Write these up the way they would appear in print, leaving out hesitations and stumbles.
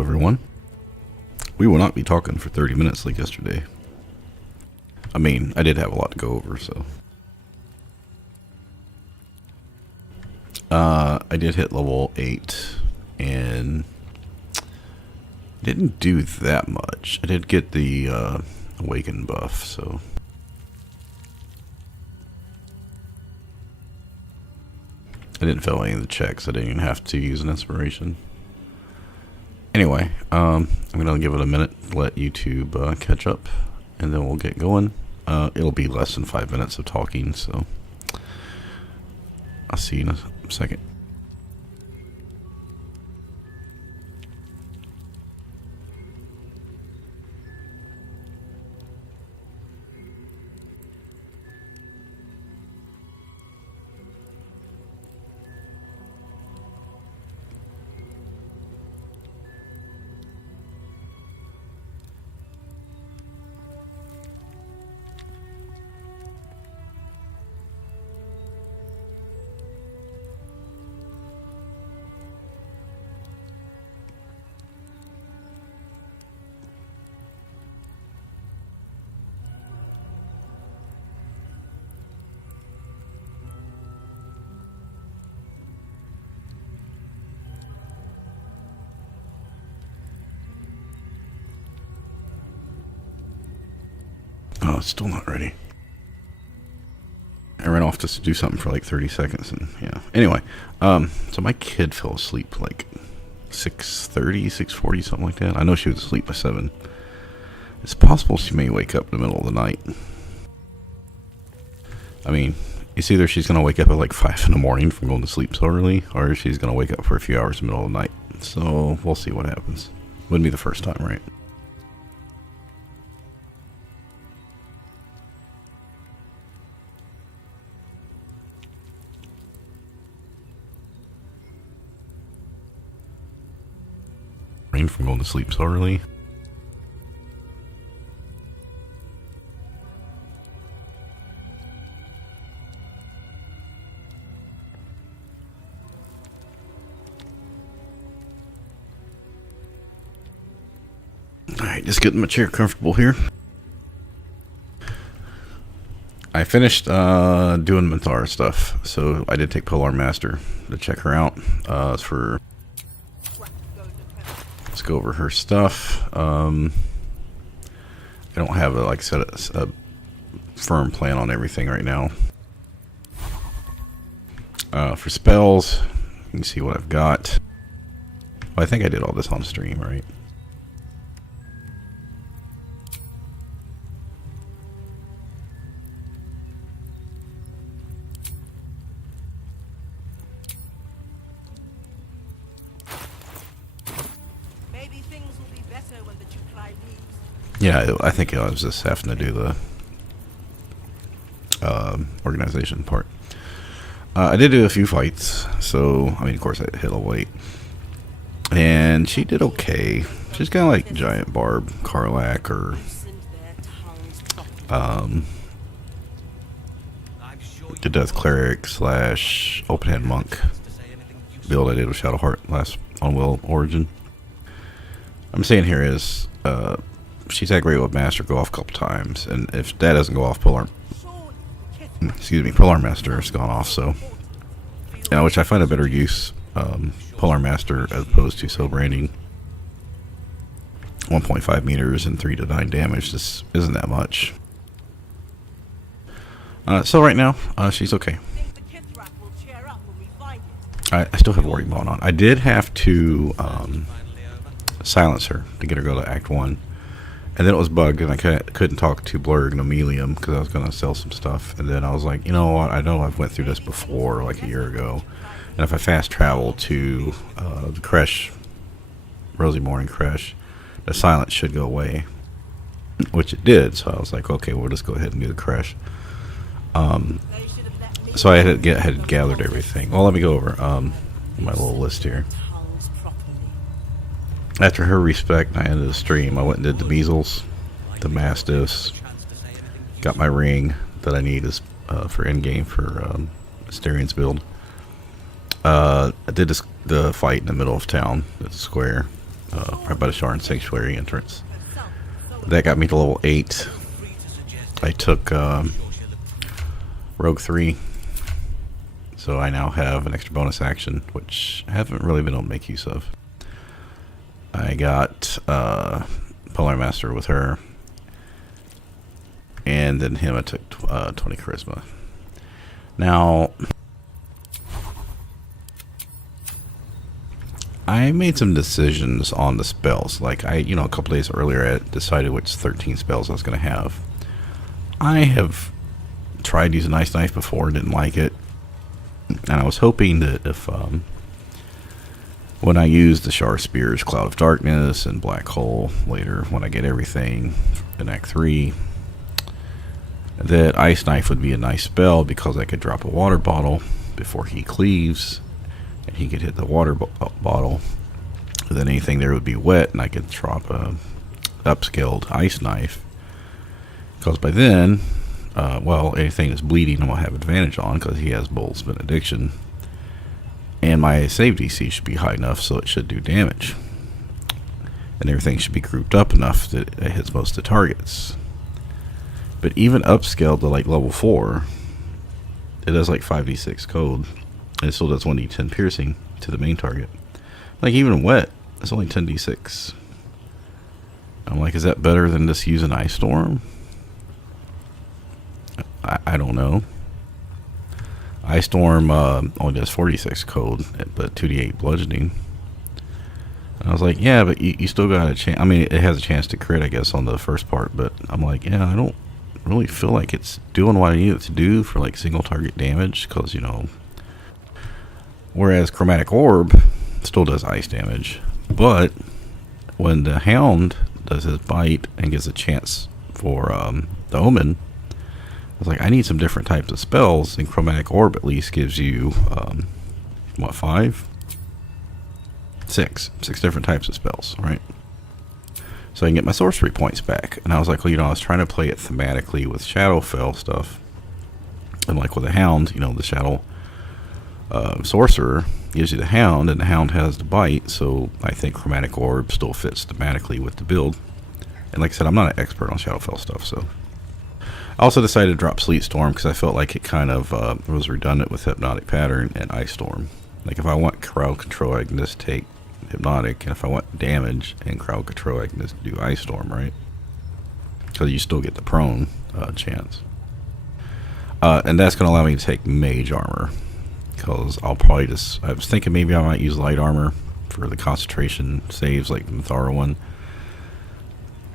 Hello everyone. We will not be talking for 30 minutes like yesterday. I mean, I did have a lot to go over, so. I did hit level 8 and didn't do that much. I did get the awaken buff, so. I didn't fail any of the checks. I didn't even have to use an inspiration. Anyway, I'm gonna give it a minute, let YouTube catch up, and then we'll get going. It'll be less than 5 minutes of talking, so I'll see you in a second. Oh, it's still not ready. I ran off just to do something for like 30 seconds and yeah. Anyway, so my kid fell asleep like 6:30, 6:40, something like that. I know she was asleep by 7. It's possible she may wake up in the middle of the night. I mean, it's either she's going to wake up at like 5 in the morning from going to sleep so early, or she's going to wake up for a few hours in the middle of the night. So we'll see what happens. Wouldn't be the first time, right? From going to sleep so early. Alright, just getting my chair comfortable here. I finished doing Minthara stuff, so I did take Polar Master to check her out. Let's go over her stuff. I don't have a firm plan on everything right now. For spells, you can see what I've got. Well, I think I did all this on stream, right? Yeah, I think I was just having to do the organization part. I did do a few fights, so I mean, of course, I hit level 8, and she did okay. She's kind of like Giant Barb, Karlach, or the Death Cleric / Open Hand Monk build I did with Shadowheart last on Will Origin. I'm saying here is she's had Great Web Master go off a couple times, and if that doesn't go off, Polar Master has gone off, so which I find a better use. Polar Master as opposed to Soul Branding. 1.5 meters and 3 to 9 damage. This isn't that much. So right now, she's okay. I still have Warding Bond on. I did have to silence her to get her to go to Act 1. And then it was bugged, and I couldn't talk to Blurg and Emilium because I was going to sell some stuff. And then I was like, you know what? I know I've went through this before, like a year ago. And if I fast travel to the Creche, Rosy Morning Creche, the silence should go away, which it did. So I was like, okay, we'll just go ahead and do the Creche. So I had gathered everything. Well, let me go over my little list here. After her respect, I ended the stream. I went and did the measles, the mastiffs, got my ring that I need is for endgame for Astarion's build. I did the fight in the middle of town at the square. right by the Sharn Sanctuary entrance. That got me to level 8. I took Rogue 3, so I now have an extra bonus action, which I haven't really been able to make use of. I got Polar Master with her, and then him I took 20 Charisma. Now, I made some decisions on the spells. Like a couple days earlier, I decided which 13 spells I was going to have. I have tried using Ice Knife before, didn't like it, and I was hoping that if when I use the Shar Spears, Cloud of Darkness, and Black Hole later, when I get everything in Act 3, that Ice Knife would be a nice spell because I could drop a water bottle before he cleaves, and he could hit the water bottle. And then anything there would be wet, and I could drop a upscaled Ice Knife. Because by then, anything that's bleeding I'm going to have advantage on because he has Bull's Benediction. And my save DC should be high enough so it should do damage. And everything should be grouped up enough that it hits most of the targets. But even upscaled to like level 4, it does like 5d6 cold. And it still does 1d10 piercing to the main target. Like even wet, it's only 10d6. I'm like, is that better than just using Ice Storm? I don't know. Ice Storm only does 46 cold, but 2d8 bludgeoning. And I was like, yeah, but you still got a chance. I mean, it has a chance to crit, I guess, on the first part. But I'm like, yeah, I don't really feel like it's doing what I need it to do for like single target damage. Because, whereas Chromatic Orb still does ice damage. But when the Hound does his bite and gets a chance for the Omen, I was like, I need some different types of spells, and Chromatic Orb at least gives you, 5? 6 different types of spells, right? So I can get my sorcery points back. And I was like, well, I was trying to play it thematically with Shadowfell stuff. And like with the Hound, the Shadow Sorcerer gives you the Hound, and the Hound has the bite, so I think Chromatic Orb still fits thematically with the build. And like I said, I'm not an expert on Shadowfell stuff, so... I also decided to drop Sleet Storm because I felt like it kind of was redundant with Hypnotic Pattern and Ice Storm. Like if I want crowd control, I can just take Hypnotic, and if I want damage and crowd control, I can just do Ice Storm, right? Because you still get the prone chance. And that's going to allow me to take Mage Armor. Because I'll probably I was thinking maybe I might use Light Armor for the concentration saves like the Thara one.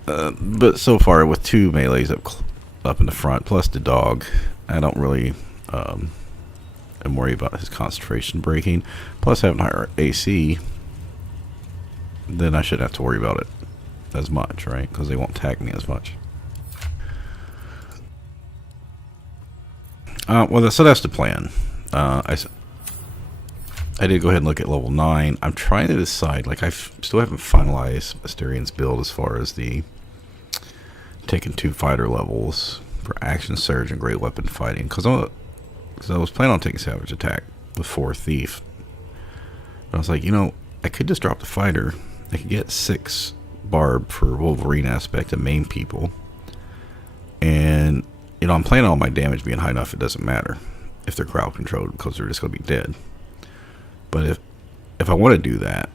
But so far, with 2 melees up in the front, plus the dog, I don't really am worried about his concentration breaking. Plus having higher AC, then I shouldn't have to worry about it as much, right? Because they won't tag me as much. So that's the plan. I did go ahead and look at level 9. I'm trying to decide, like I still haven't finalized Astarion's build as far as the taking 2 fighter levels for action surge and great weapon fighting, because I was planning on taking savage attack with 4 thief, but I was like, I could just drop the fighter. I could get 6 barb for Wolverine aspect and main people, and I'm planning on my damage being high enough it doesn't matter if they're crowd controlled because they're just going to be dead. But if I want to do that,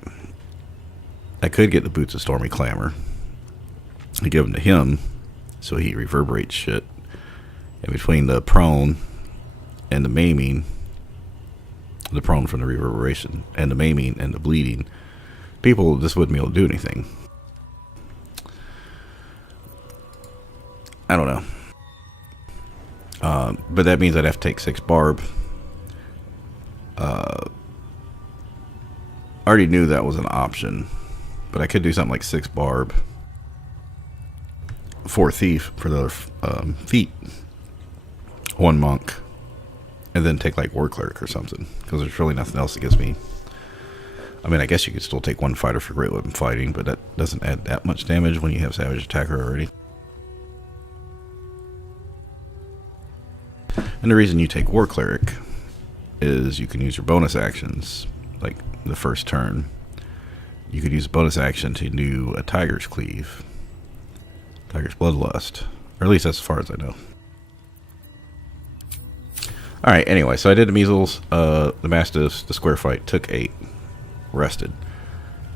I could get the Boots of Stormy Clamor and give them to him so he reverberates shit. And between the prone and the maiming, the prone from the reverberation and the maiming and the bleeding, people just wouldn't be able to do anything. I don't know. But that means I'd have to take 6 barb. I already knew that was an option, but I could do something like 6 barb, 4 thief for the feet, 1 monk, and then take like war cleric or something, because there's really nothing else that gives me. I mean, I guess you could still take 1 fighter for great weapon fighting, but that doesn't add that much damage when you have savage attacker already. And the reason you take war cleric is you can use your bonus actions like the first turn you could use a bonus action to do a Tiger's Cleave. Tiger's Bloodlust. Or at least that's as far as I know. Alright, anyway, so I did the measles, the mastiffs, the square fight, took 8. Rested.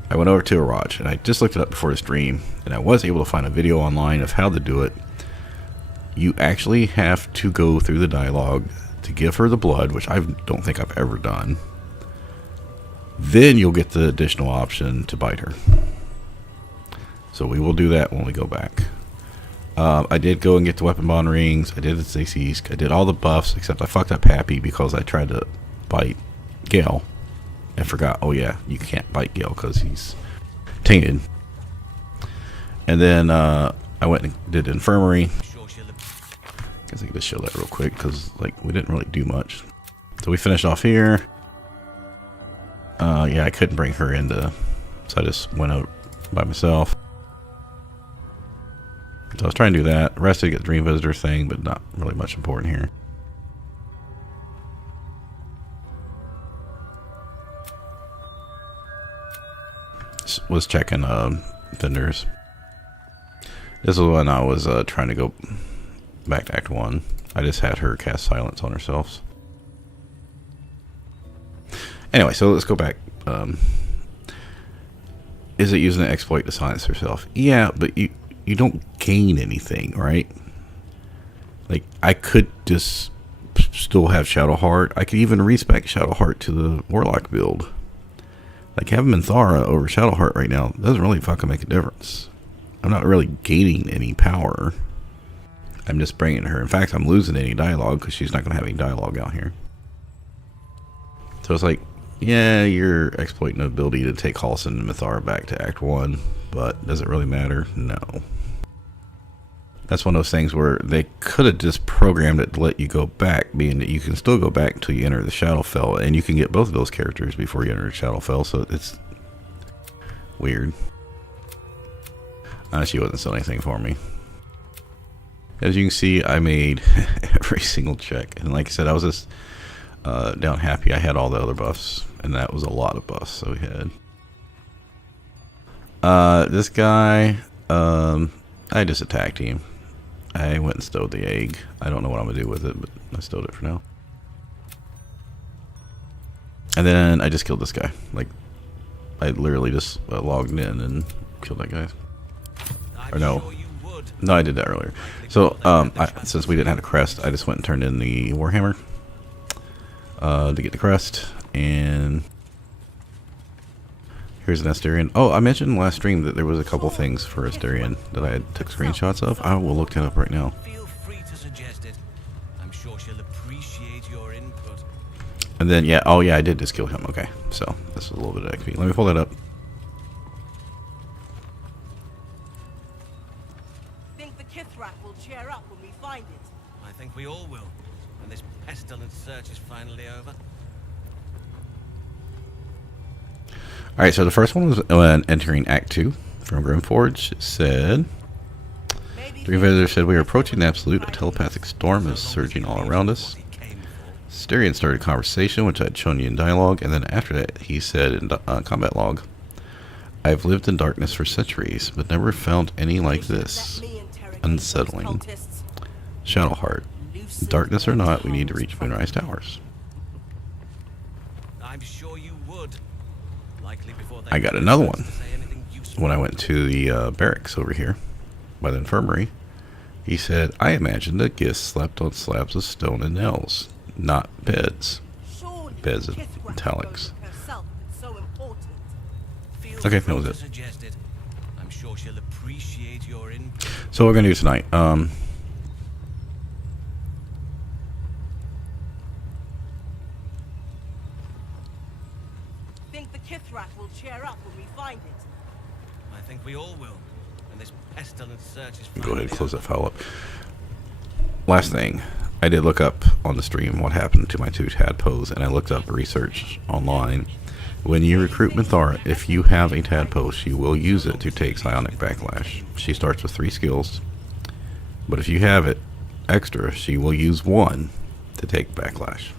I went over to Araj, and I just looked it up before the stream, and I was able to find a video online of how to do it. You actually have to go through the dialogue to give her the blood, which I don't think I've ever done. Then you'll get the additional option to bite her. So we will do that when we go back. I did go and get the weapon bond rings. I did the CCs. I did all the buffs, except I fucked up Happy because I tried to bite Gale and forgot, oh yeah, you can't bite Gale because he's tainted. And then I went and did Infirmary. I guess I can just show that real quick because like we didn't really do much. So we finished off here. Yeah, I couldn't bring her into, so I just went out by myself. So I was trying to do that. Rested to get the Dream Visitor thing, but not really much important here. Was checking vendors. This is when I was trying to go back to Act 1. I just had her cast Silence on herself. Anyway, so let's go back. Is it using an exploit to silence herself? Yeah, but you don't gain anything, right? Like, I could just still have Shadowheart. I could even respec Shadowheart to the Warlock build. Like, having Minthara over Shadowheart right now doesn't really fucking make a difference. I'm not really gaining any power. I'm just bringing her. In fact, I'm losing any dialogue because she's not going to have any dialogue out here. So it's like, yeah, you're exploiting the ability to take Halsin and Minthara back to Act 1, but does it really matter? No. That's one of those things where they could have just programmed it to let you go back, being that you can still go back until you enter the Shadowfell, and you can get both of those characters before you enter Shadowfell, so it's weird. She wasn't selling anything for me. As you can see, I made every single check, and like I said, I was just down Happy. I had all the other buffs, and that was a lot of buffs, so we had this guy, I just attacked him. I went and stowed the egg. I don't know what I'm going to do with it, but I stowed it for now. And then I just killed this guy. Like, I literally just logged in and killed that guy. Or no. No, I did that earlier. So, since we didn't have a crest, I just went and turned in the Warhammer to get the crest. And here's an Astarion. Oh, I mentioned in the last stream that there was a couple things for Astarion that I took screenshots of. I will look that up right now. Feel free to suggest it. I'm sure she'll appreciate your input. And then, yeah, oh yeah, I did just kill him. Okay, so this is a little bit of XP. Let me pull that up. Think the Kithrak will cheer up when we find it. I think we all will, when this pestilent search is finally over. Alright, so the first one was when entering Act 2 from Grimforge. It said, Dream Visitor said, we are approaching the absolute. A telepathic storm is surging all around us. Astarion started a conversation, which I'd shown you in dialogue, and then after that he said in combat log, I've lived in darkness for centuries, but never found any like this. Unsettling. Shadowheart. Darkness or not, we need to reach Moonrise Towers. I'm sure you would. I got another one when I went to the barracks over here by the infirmary. He said, I imagined that Gith slept on slabs of stone and nails, not beds. Beds of italics. Okay, that was it. I'm sure she'll appreciate your input. So what we're going to do tonight. Kithrak will cheer up when we find it. I think we all will, when this pestilent search is go ahead and close that file up. Last thing, I did look up on the stream what happened to my 2 tadpoles, and I looked up research online. When you recruit Minthara, if you have a tadpole, she will use it to take psionic backlash. She starts with 3 skills, but if you have it extra, she will use 1 to take backlash.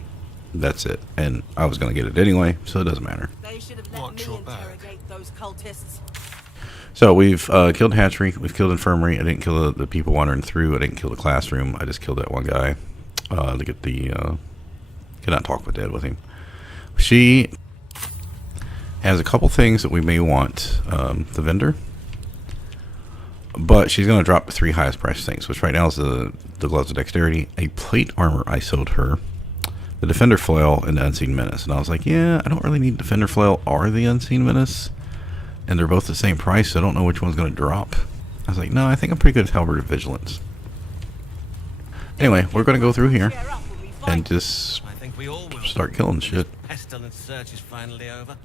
That's it. And I was going to get it anyway, so it doesn't matter. They should have let Watch me your back. interrogate those cultists. So we've killed Hatchery. We've killed Infirmary. I didn't kill the people wandering through. I didn't kill the classroom. I just killed that one guy to get the... cannot talk with Dad with him. She has a couple things that we may want. The vendor. But she's going to drop the 3 highest price things, which right now is the Gloves of Dexterity, a plate armor I sold her, the Defender Flail, and the Unseen Menace. And I was like, yeah, I don't really need Defender Flail or the Unseen Menace. And they're both the same price, so I don't know which one's going to drop. I was like, no, I think I'm pretty good at Halberd of Vigilance. Anyway, we're going to go through here Cheer up when we find and just I think we all will. start killing shit. Pestilence search is finally over.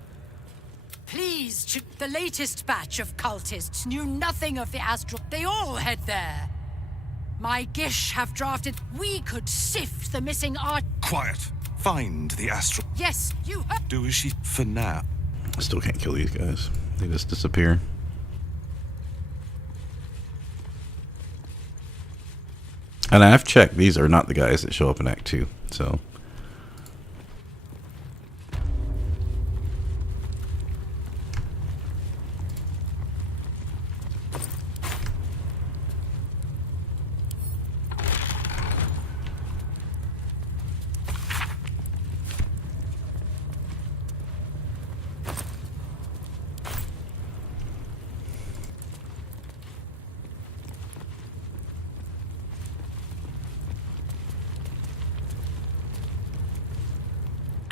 Please, the latest batch of cultists knew nothing of the astral. They all head there. My Gish have drafted. We could sift the missing art. Quiet. Find the astral. Yes, you heard. Do as she for now. I still can't kill these guys. They just disappear. And I've checked. These are not the guys that show up in Act 2. So...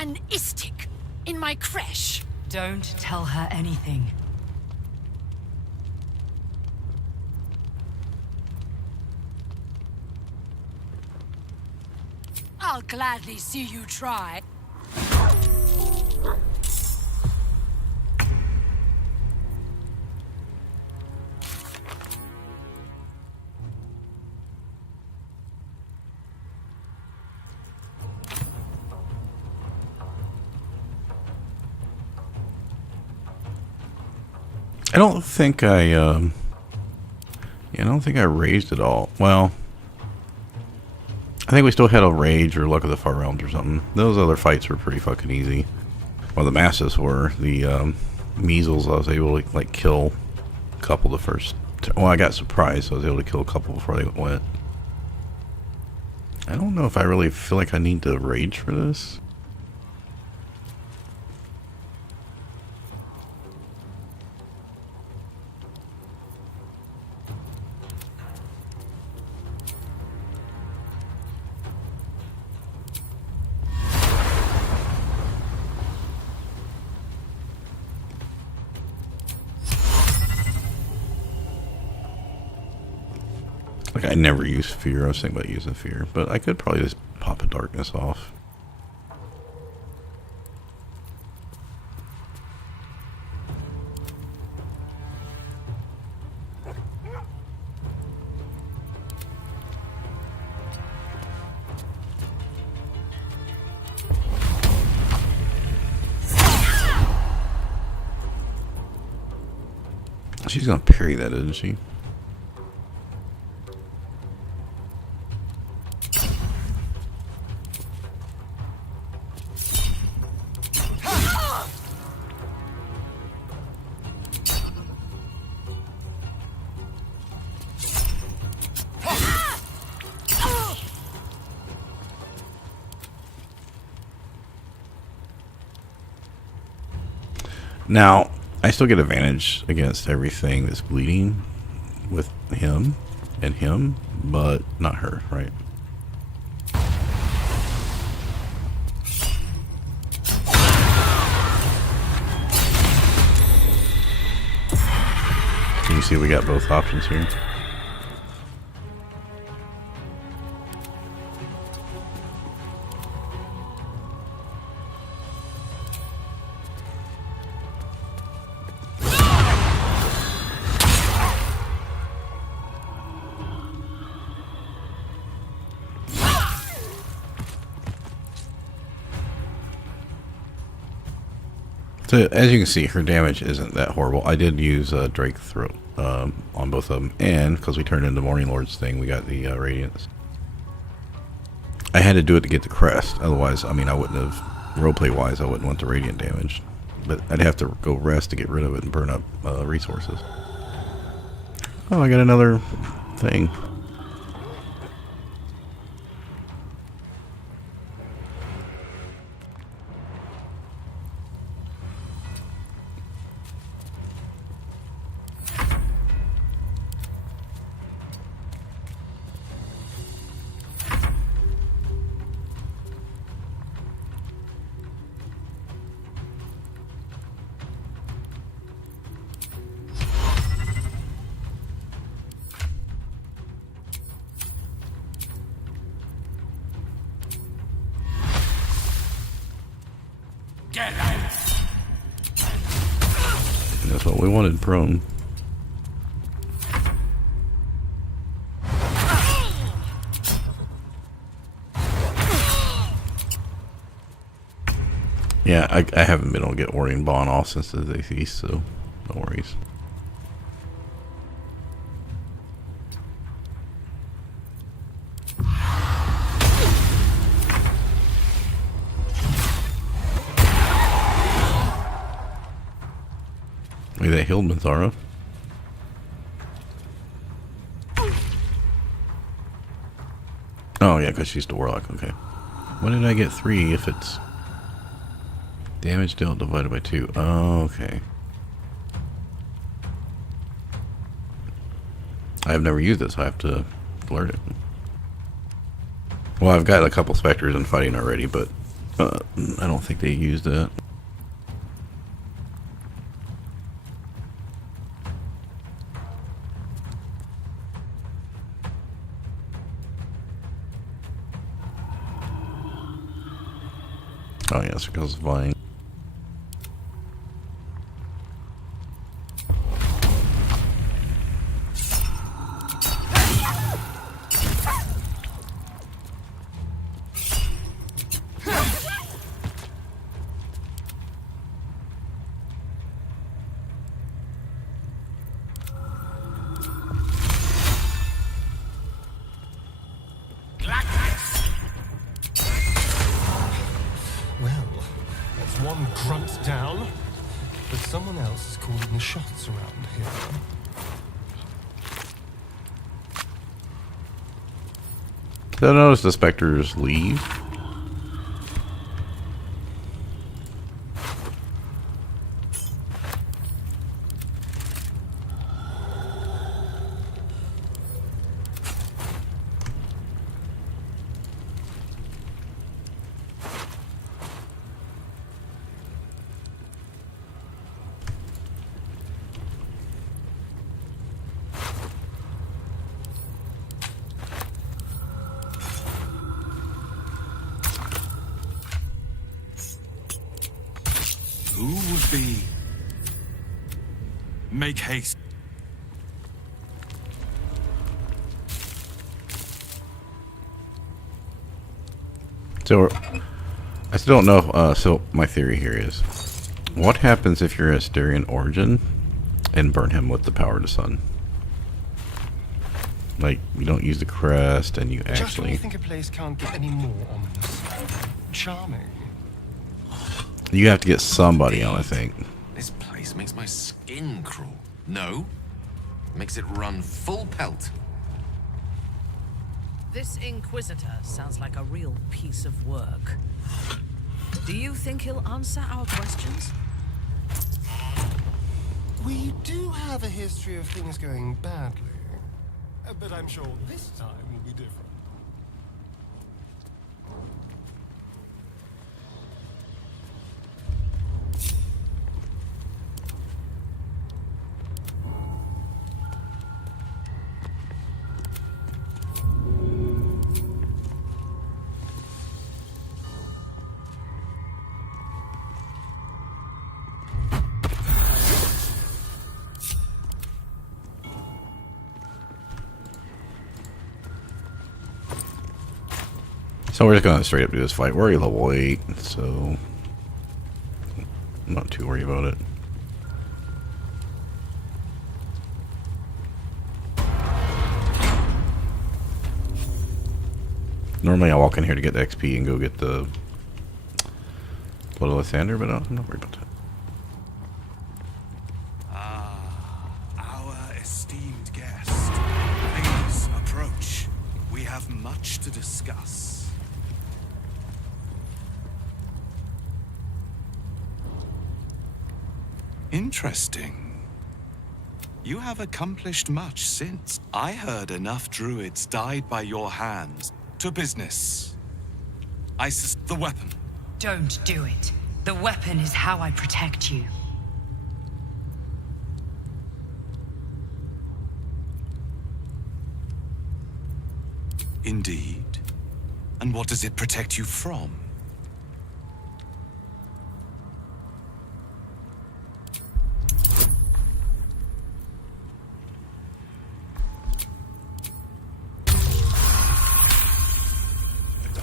An istic in my creche. Don't tell her anything. I'll gladly see you try. I don't think I don't think I raised it all. Well, I think we still had a Rage or Luck of the Far Realms or something. Those other fights were pretty fucking easy. Well, the Masses were. The Measles, I was able to, like, kill a couple the first... Well, I got surprised, so I was able to kill a couple before they went. I don't know if I really feel like I need to Rage for this. Like, I never use Fear. I was thinking about using Fear, but I could probably just pop a Darkness off. She's gonna parry that, isn't she? Now, I still get advantage against everything that's bleeding with him and him, but not her, right? Can you see we got both options here? So as you can see, her damage isn't that horrible. I did use Drake Throat on both of them, and because we turned into Morning Lord's thing, we got the Radiance. I had to do it to get the crest. Otherwise, I mean, I wouldn't have, roleplay wise, I wouldn't want the radiant damage. But I'd have to go rest to get rid of it and burn up resources. Oh, I got another thing. That's what we wanted, prone. Yeah, I haven't been able to get Orion Bond off since the East, so no worries. Maybe that healed Mathara. Oh yeah, because she's the Warlock, okay. When did I get 3 if it's damage dealt divided by 2? Oh, okay. I've never used this, so I have to learn it. Well, I've got a couple specters in fighting already, but I don't think they used that. Oh yes, because of Vine. One grunt down, but someone else is calling the shots around here. Did I notice the specters leave? Who would be? Make haste. So, I still don't know. So, my theory here is, what happens if you're Astarion origin and burn him with the power of the sun? Like, you don't use the crest, and you Just when actually. you think a place can't get any more ominous. Charming. You have to get somebody on, I think. This place makes my skin crawl. No, makes it run full pelt. This Inquisitor sounds like a real piece of work. Do you think he'll answer our questions? We do have a history of things going badly. But I'm sure this time will be different. So we're just gonna straight up do this fight. We're already level 8, so I'm not too worried about it. Normally I walk in here to get the XP and go get the Blood of Lysander, but I'm not worried about that. Our esteemed guest. Please approach. We have much to discuss. Interesting. You have accomplished much since. I heard enough druids died by your hands. To business. The weapon. Don't do it. The weapon is how I protect you. Indeed. And what does it protect you from?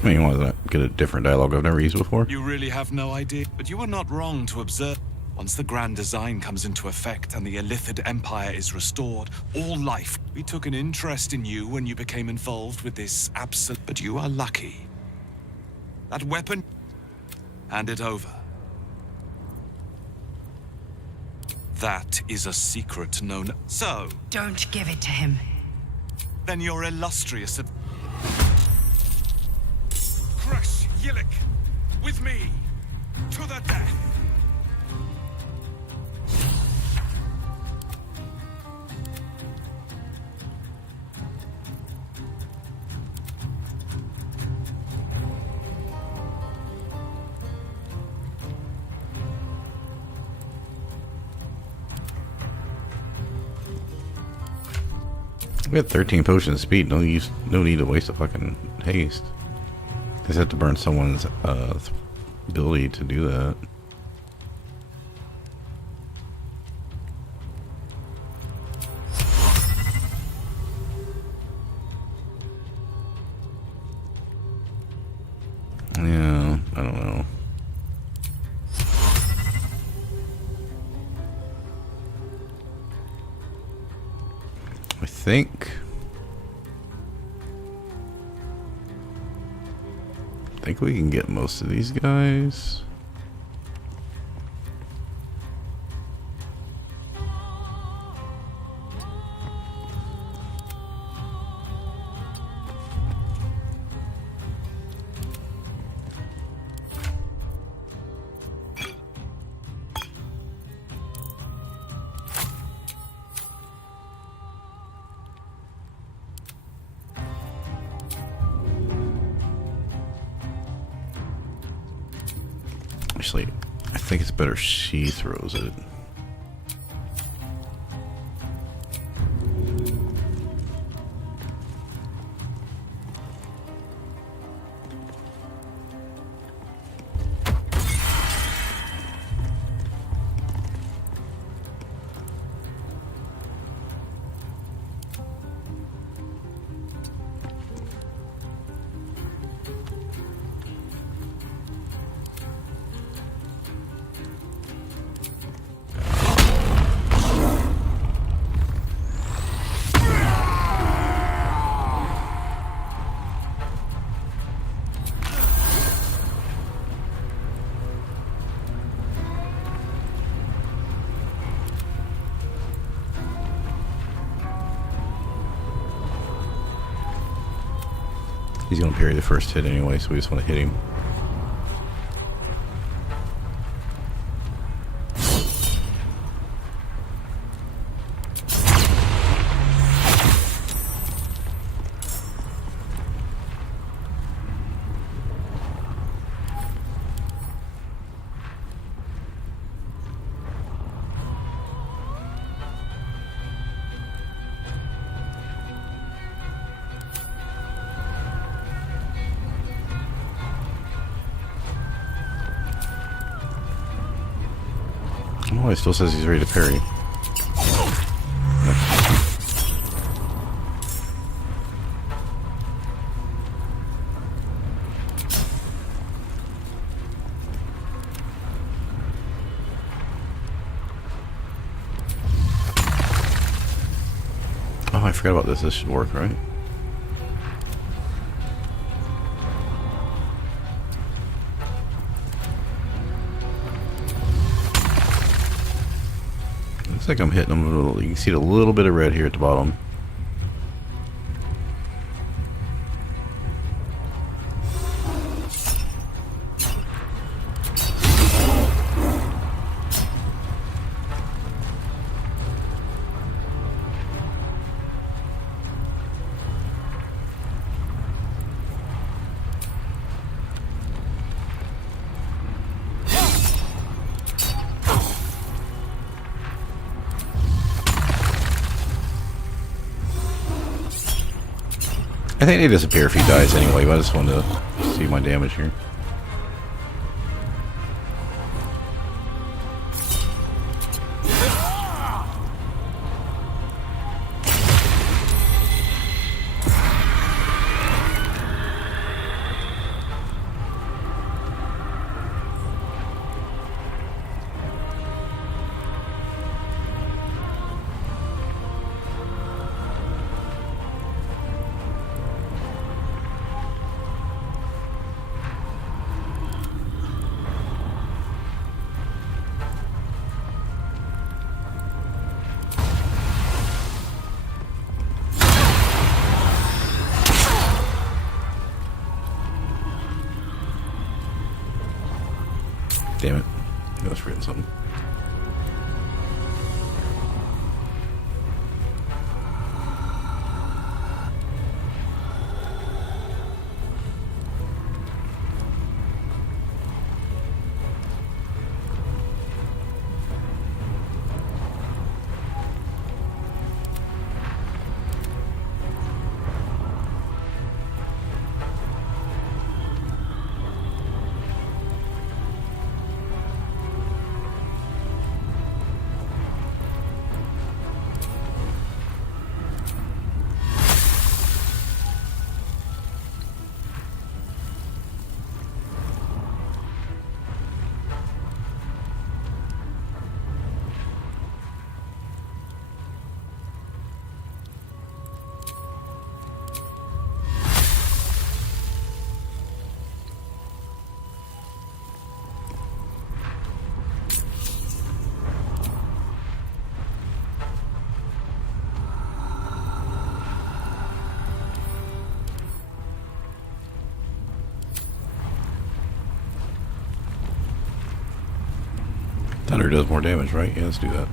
I mean, why not get a different dialogue I've never used before? You really have no idea, but you are not wrong to observe. Once the grand design comes into effect and the Illithid Empire is restored, all life. We took an interest in you when you became involved with this absolute. But you are lucky. That weapon, hand it over. That is a secret known. So, Don't give it to him. then you're illustrious. Creche, Yillik, with me, to the death. We had 13 potions of speed. No use. No need to waste a fucking haste. Just have to burn someone's ability to do that. Yeah, I don't know. I think we can get most of these guys. Actually, I think it's better she throws it. He's gonna parry the first hit anyway, so we just want to hit him. Oh, it still says he's ready to parry. Oh, I forgot about this. This should work, right? Looks like I'm hitting them a little. You can see a little bit of red here at the bottom. I think they disappear if he dies anyway, but I just wanted to see my damage here. Damn it. I was forgetting something. Thunder does more damage, right? Yeah, let's do that.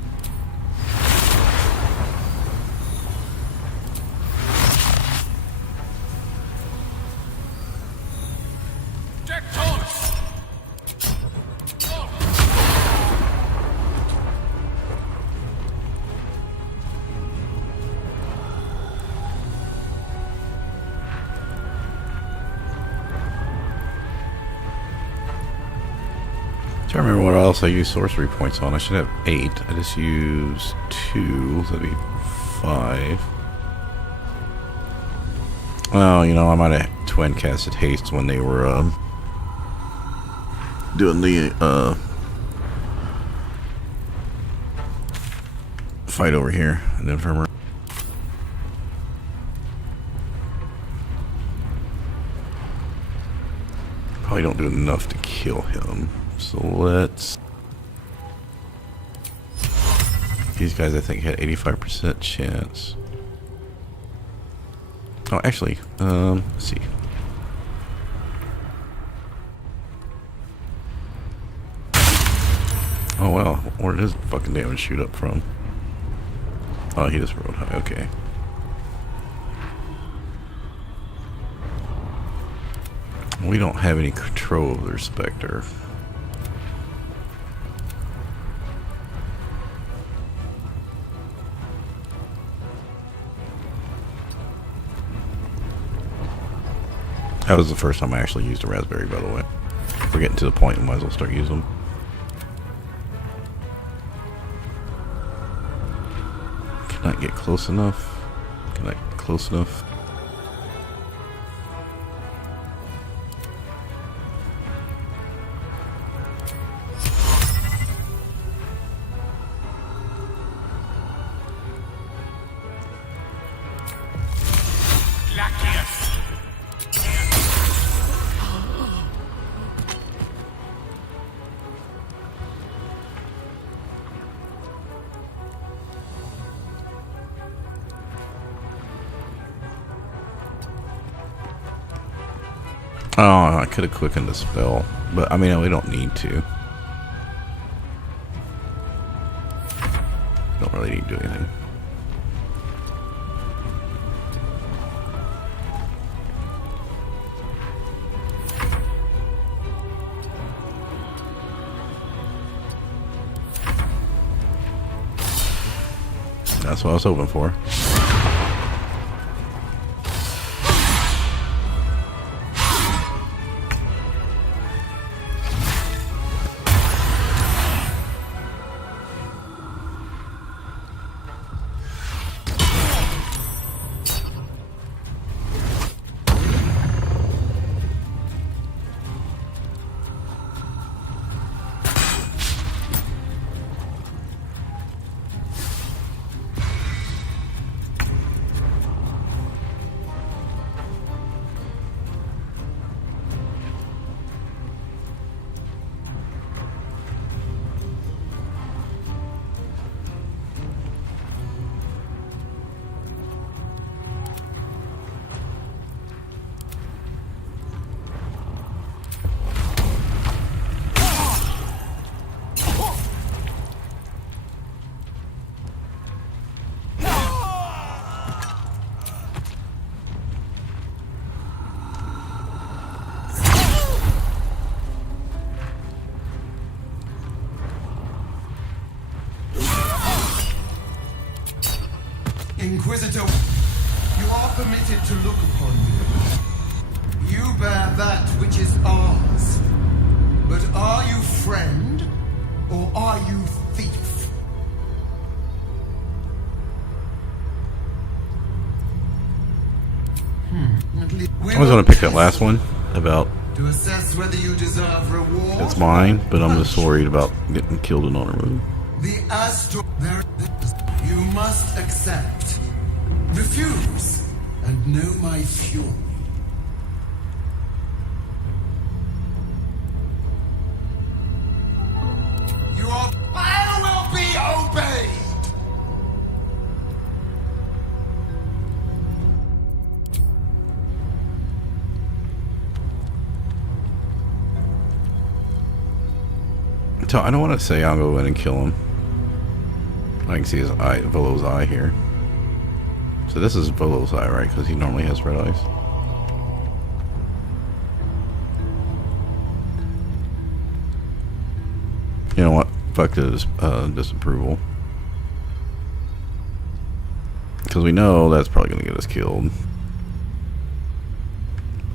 I remember what else I use sorcery points on. I should have 8. I just use 2, so that'd be 5. Well, you know, I might have twin casted haste when they were doing the fight over here in the infirmary. Probably don't do enough to kill him. So let's... These guys I think had 85% chance. Oh, actually, let's see. Oh wow, where does fucking damage shoot up from? Oh, he just rolled high, okay. We don't have any control of their Spectre. That was the first time I actually used a raspberry, by the way. We're getting to the point, we might as well start using them. Can I get close enough? Can I get close enough? Oh, I could have quickened the spell, but I mean, we don't need to. Don't really need to do anything. That's what I was hoping for. Inquisitor, you are permitted to look upon me. You bear that which is ours. But are you friend, or are you thief? I was going to pick that last one about to assess whether you deserve reward. it's mine, but I'm just worried about getting killed in honor mode. The Astarion. You must accept, refuse, and know my fury. You are. I will be obeyed. So I don't want to say I'll go in and kill him. I can see his eye, Volo's eye here. So this is Volo's eye, right? Because he normally has red eyes. You know what? Fuck this disapproval. Because we know that's probably going to get us killed.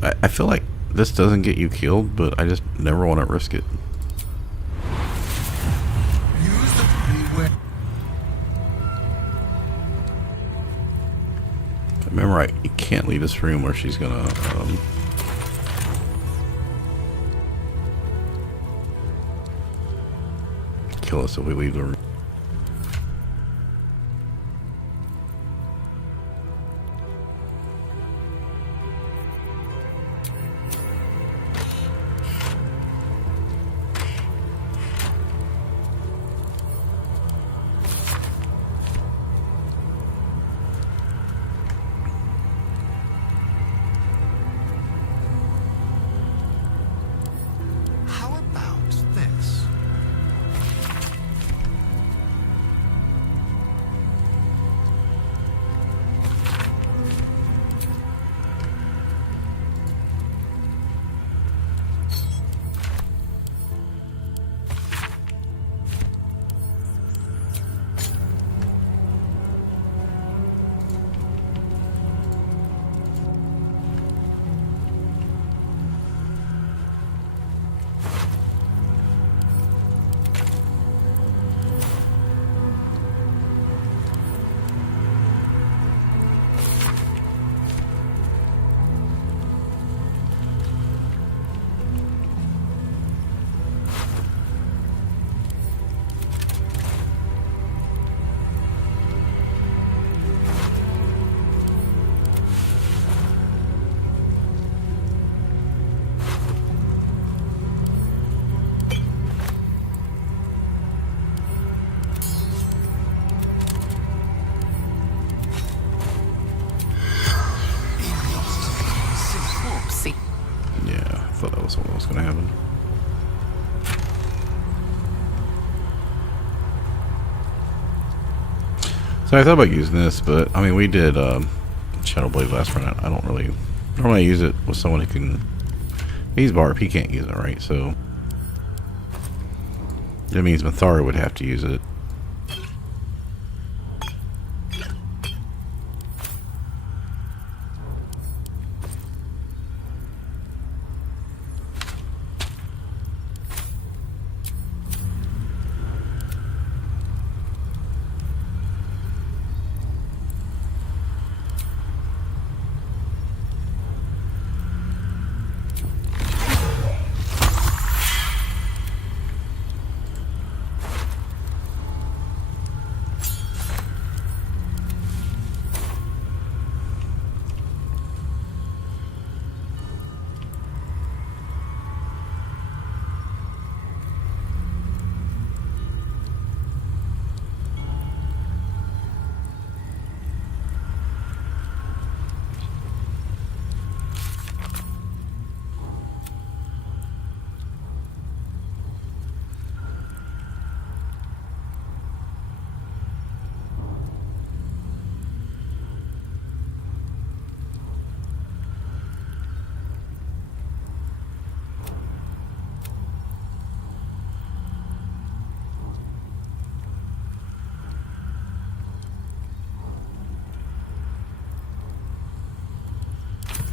I feel like this doesn't get you killed, but I just never want to risk it. Remember, right, you can't leave this room where she's gonna kill us if we leave the room. So I thought about using this, but I mean, we did Shadow Blade last run. I don't really normally use it with someone who can. He's Barb, he can't use it, right? So that means Mathara would have to use it.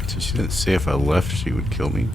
So she didn't say if I left she would kill me.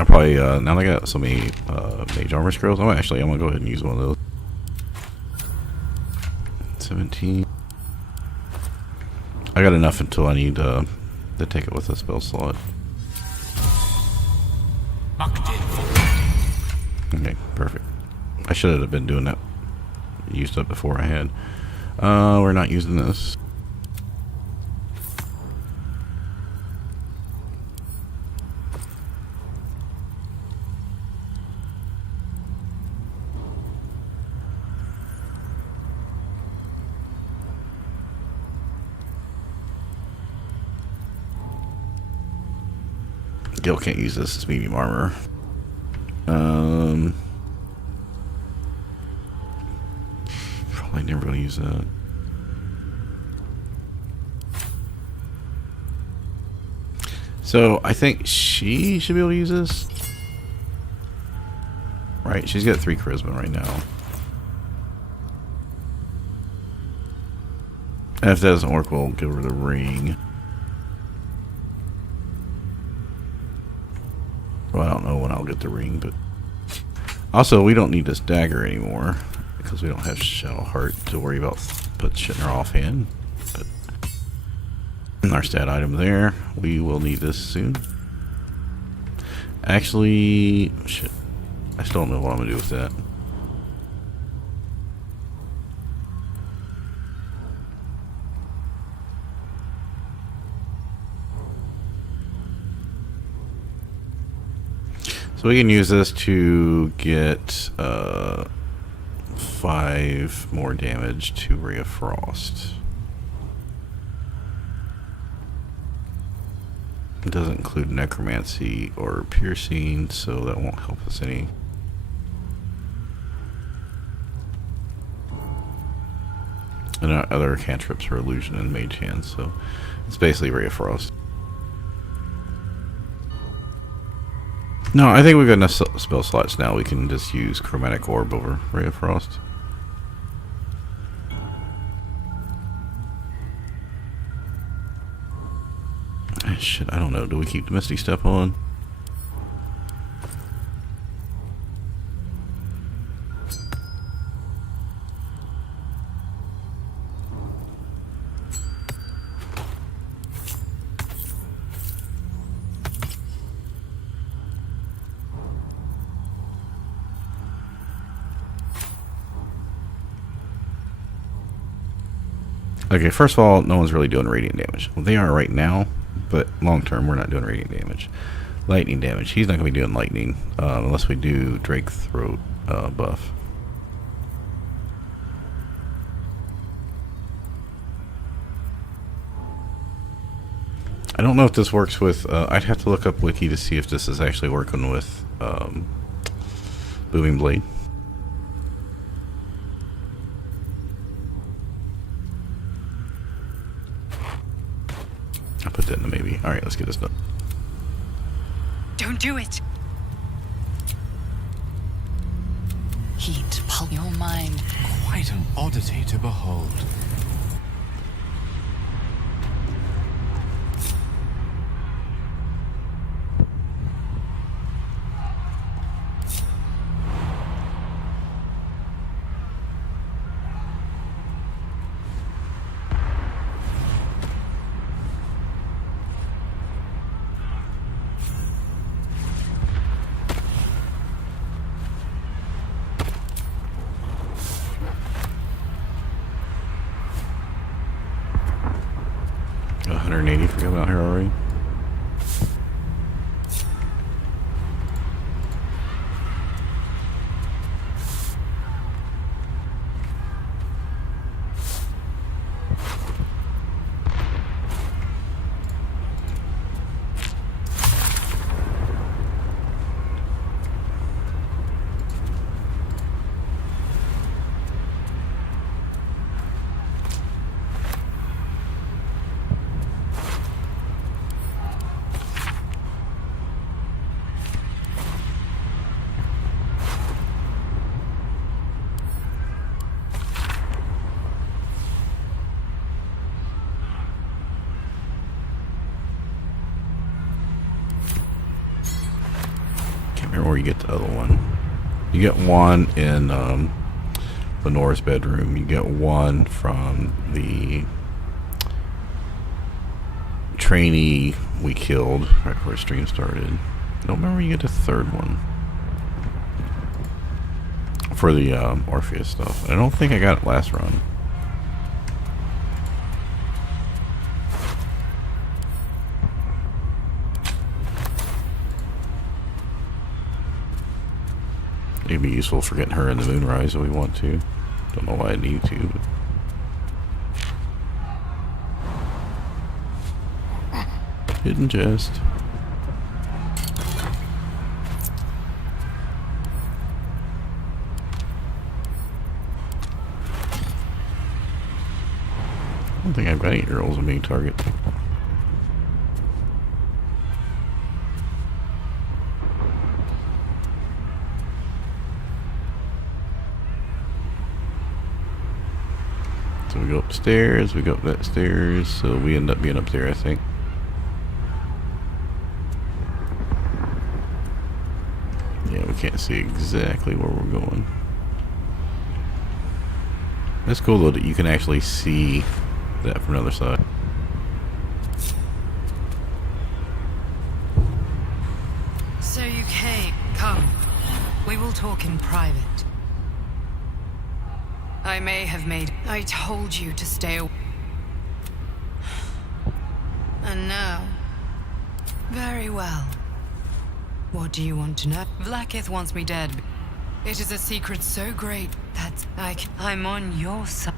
I probably now that I got so many mage armor scrolls, I'm gonna go ahead and use one of those. 17. I got enough until I need to take it with a spell slot. Okay, perfect. I should have been doing that. Used up before I had. We're not using this. Gil can't use this as medium armor. Probably never gonna use that. So I think she should be able to use this. Right, she's got 3 charisma right now. And if that doesn't work, we'll give her the ring. Well, I don't know when I'll get the ring, but also we don't need this dagger anymore because we don't have Shadow Heart to worry about put shit in her offhand. But Our stat item there. We will need this soon. Actually, shit. I still don't know what I'm gonna do with that. So we can use this to get 5 more damage to Ray of Frost. It doesn't include necromancy or piercing, so that won't help us any. And our other cantrips are illusion and mage hand, so it's basically Ray of Frost. No, I think we've got enough spell slots now. We can just use Chromatic Orb over Ray of Frost. Shit, I don't know. Do we keep the Misty Step on? Okay, first of all, no one's really doing radiant damage. Well, they are right now, but long term, we're not doing radiant damage. Lightning damage. He's not going to be doing lightning unless we do Drake Throat buff. I don't know if this works with... I'd have to look up Wiki to see if this is actually working with Booming Blade. I'll put that in the maybe. Alright, let's get this done. Don't do it. Heat pulp your mind. Quite an oddity to behold. Forgot about her already. Or you get the other one. You get one in Lenore's bedroom. You get one from the trainee we killed right before stream started. I don't remember you get the third one for the Orpheus stuff. I don't think I got it last run. It'd be useful for getting her in the Moonrise if we want to. Don't know why I need to, but... Hidden chest. I don't think I've got any girls on main target. So we go upstairs, we go up that stairs, so we end up being up there, I think. Yeah, we can't see exactly where we're going. That's cool though that you can actually see that from the other side. talk in private. I may have made... I told you to stay away. And now... Very well. What do you want to know? Vlaakith wants me dead. It is a secret so great that I'm on your side.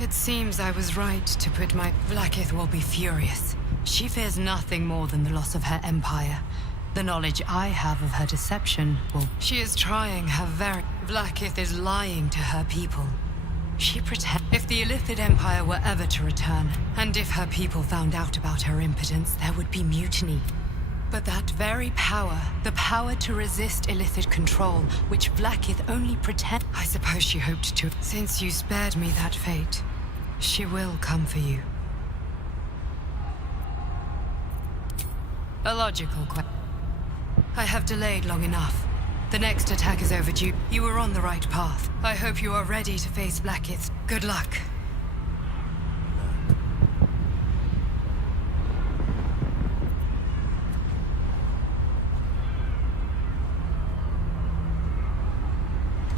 It seems I was right to put my... Vlaakith will be furious. She fears nothing more than the loss of her empire. The knowledge I have of her deception will... She is trying her very... Vlaakith is lying to her people. She pretends... If the Illithid Empire were ever to return, and if her people found out about her impotence, there would be mutiny. But that very power, the power to resist Illithid control, which Vlaakith only pretends... I suppose she hoped to... Since you spared me that fate, she will come for you. A logical question. I have delayed long enough. The next attack is overdue. You were on the right path. I hope you are ready to face Vlaakith. Good luck.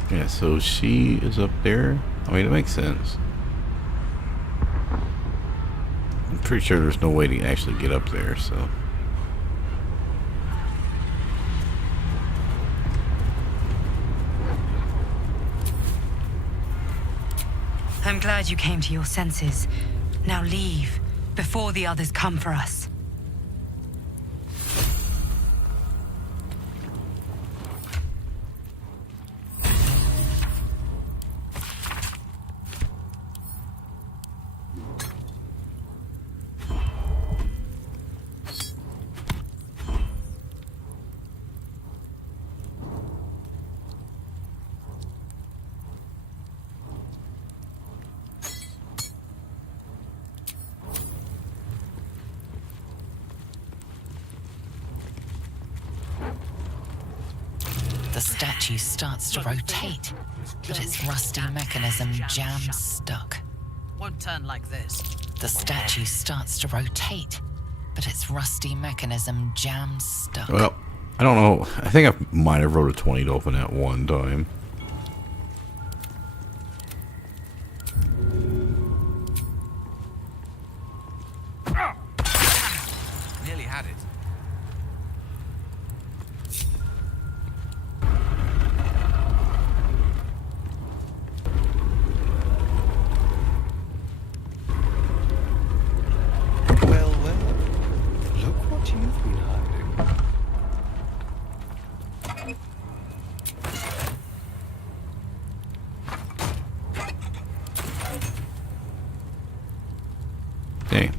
Yeah, so she is up there. I mean, it makes sense. I'm pretty sure there's no way to actually get up there, so... I'm glad you came to your senses. Now leave, before the others come for us. The statue starts to rotate, but its rusty mechanism jams stuck. Won't turn like this. The statue starts to rotate, but its rusty mechanism jams stuck. Well, I don't know. I think I might have wrote a 20 to open at one time. Nearly had it. Well, well. Look what you've been hiding. Dang.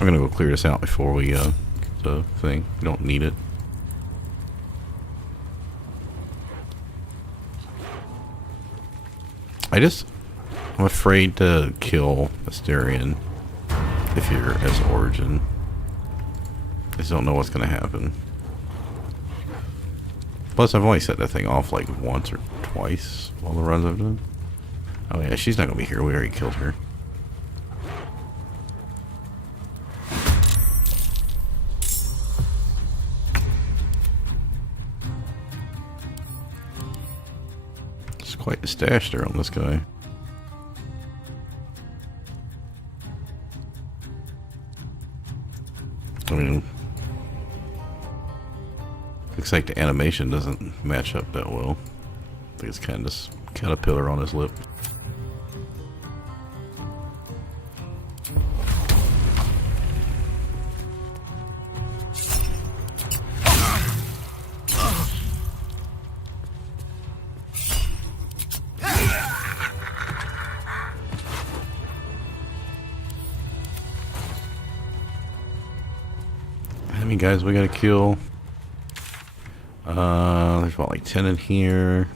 I'm gonna go clear this out before we get the thing. We don't need it. I'm afraid to kill Astarion if you're as Origin. I just don't know what's gonna happen. Plus, I've only set that thing off like once or twice all the runs I've done. Oh yeah, she's not gonna be here. We already killed her. It's quite the stash there on this guy. I mean, looks like the animation doesn't match up that well. I think it's kind of this caterpillar on his lip. How many guys we gotta kill? There's about like 10 in here.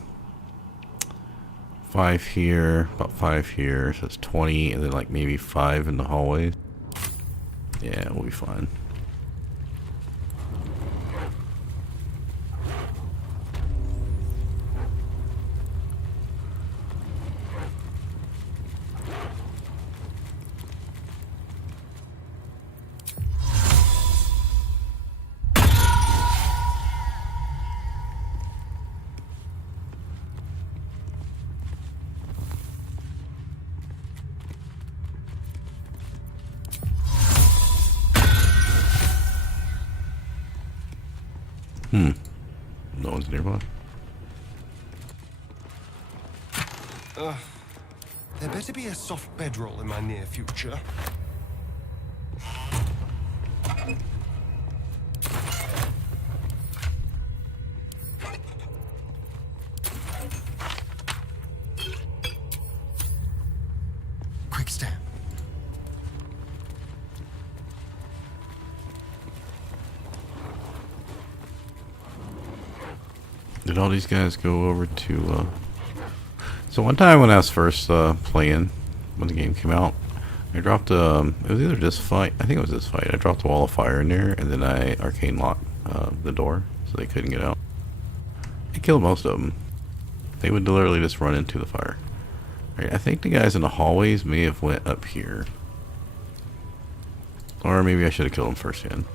5 here, about 5 here, so it's 20, and then like maybe 5 in the hallways. Yeah, we'll be fine. No one's nearby. There better be a soft bedroll in my near future. Quick step. Did all these guys go over to, So one time when I was first playing, when the game came out, I dropped, it was either this fight, I think it was this fight, I dropped a wall of fire in there, and then I arcane locked the door, so they couldn't get out. I killed most of them. They would literally just run into the fire. Right, I think the guys in the hallways may have went up here. Or maybe I should have killed them first hand.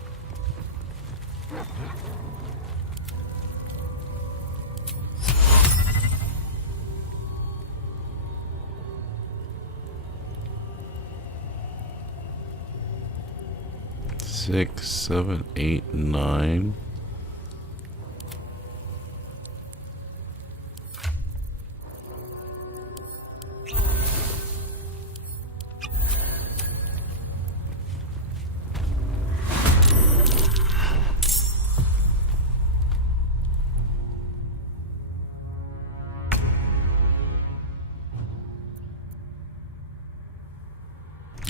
Six, 7, 8, 9.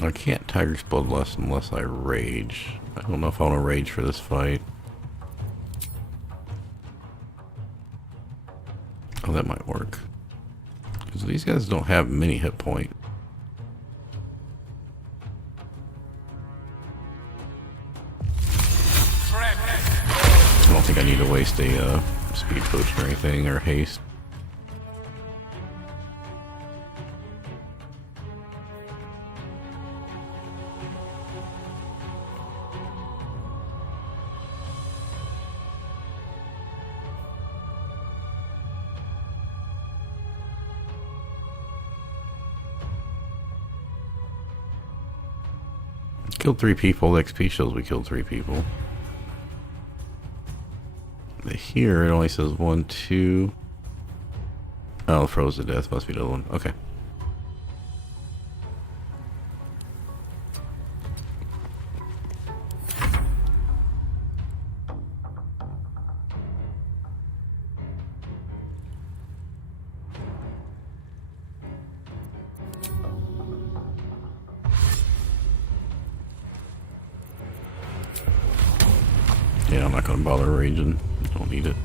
I can't Tiger's Bloodlust unless I rage. I don't know if I want to rage for this fight. Oh, that might work. Because these guys don't have many hit points. I don't think I need to waste a speed potion or anything, or haste. Killed 3 people. The XP shows we killed 3 people. But here it only says 1, 2. Oh, froze to death. Must be the other one. Okay. Yeah, I'm not gonna bother raging. Don't need it.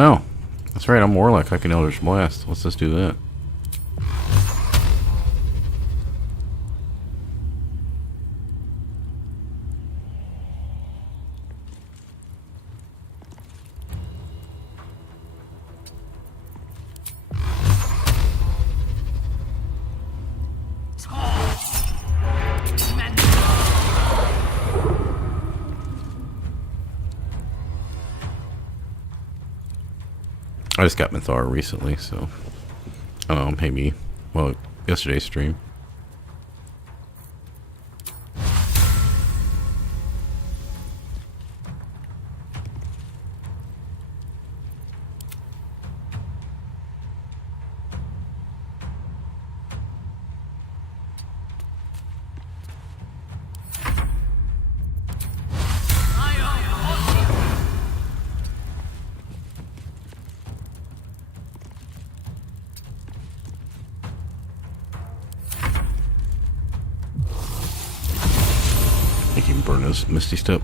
Oh, that's right, I'm Warlock. I can Eldritch Blast. Let's just do that. I just got Mythar recently, so I don't know, maybe, well, yesterday's stream. He can burn his Misty Step.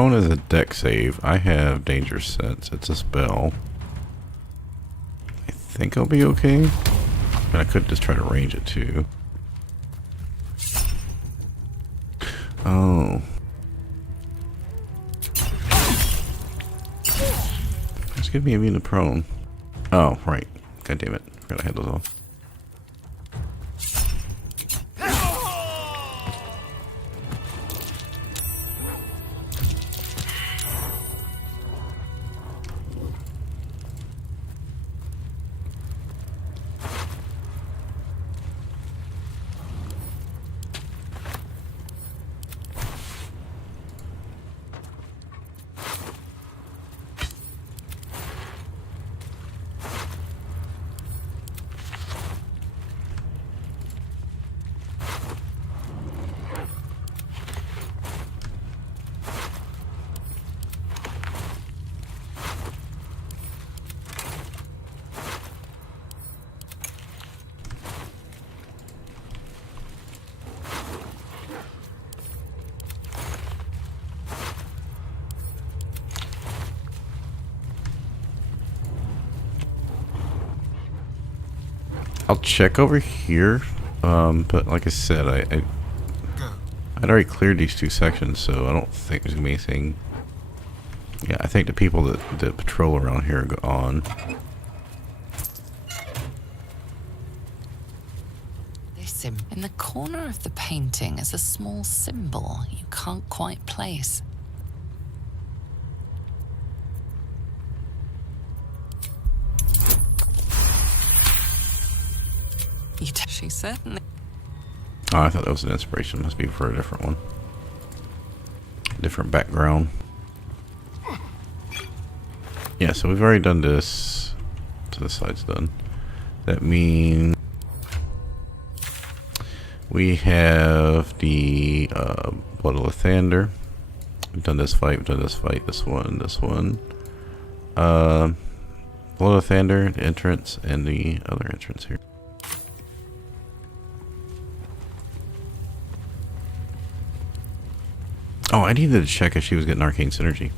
prone is a deck save. I have danger sense. It's a spell. I think I'll be okay. But I could just try to range it too. Oh. It's gonna be immune to prone. Oh, right. God damn it. Forgot I had those off. I'll check over here, but like I said, I'd already cleared these 2 sections, so I don't think there's gonna be anything. Yeah, I think the people that patrol around here are gone. This in the corner of the painting is a small symbol you can't quite place. She certainly. Oh, I thought that was an inspiration. Must be for a different one. Different background. Yeah, so we've already done this. So this side's done. That means we have the Blood of Lathander. We've done this fight. We've done this fight. This one. This one. Blood of Lathander, the entrance, and the other entrance here. Oh, I needed to check if she was getting arcane synergy.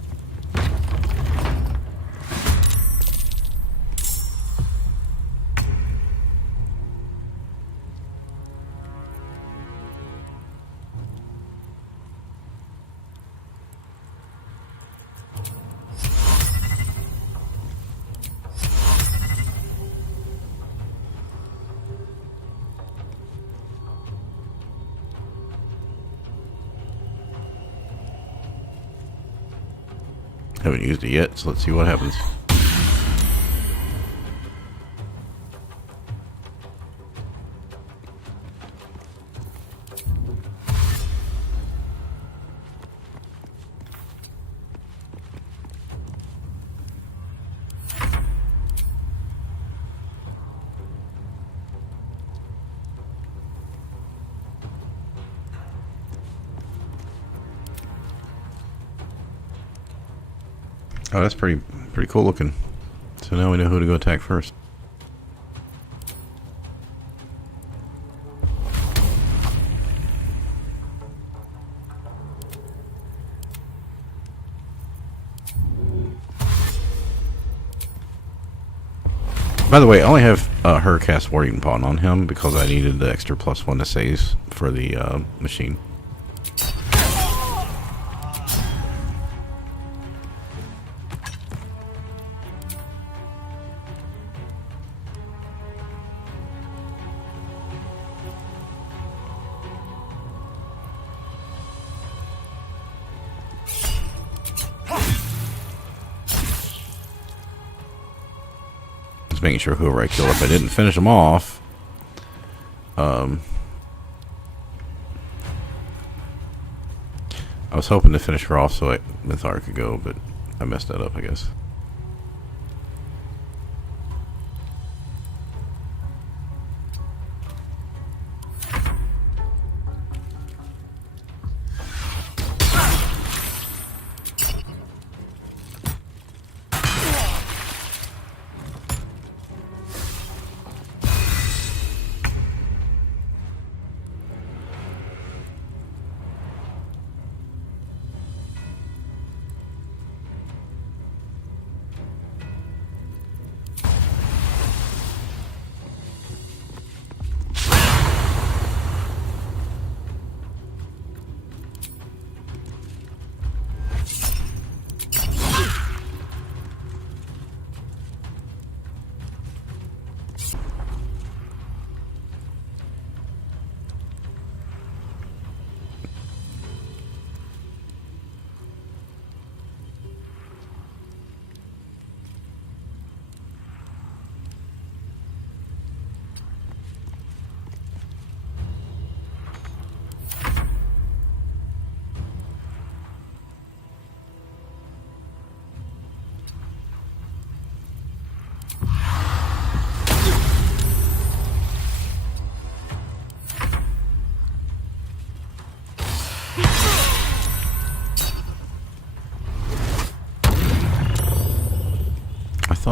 Haven't used it yet, so let's see what happens. Oh, that's pretty cool looking. So now we know who to go attack first. By the way, I only have her cast Warding Pawn on him because I needed the extra +1 to saves for the machine. Making sure whoever I killed, if I didn't finish them off, I was hoping to finish her off so Mythar could go, but I messed that up, I guess.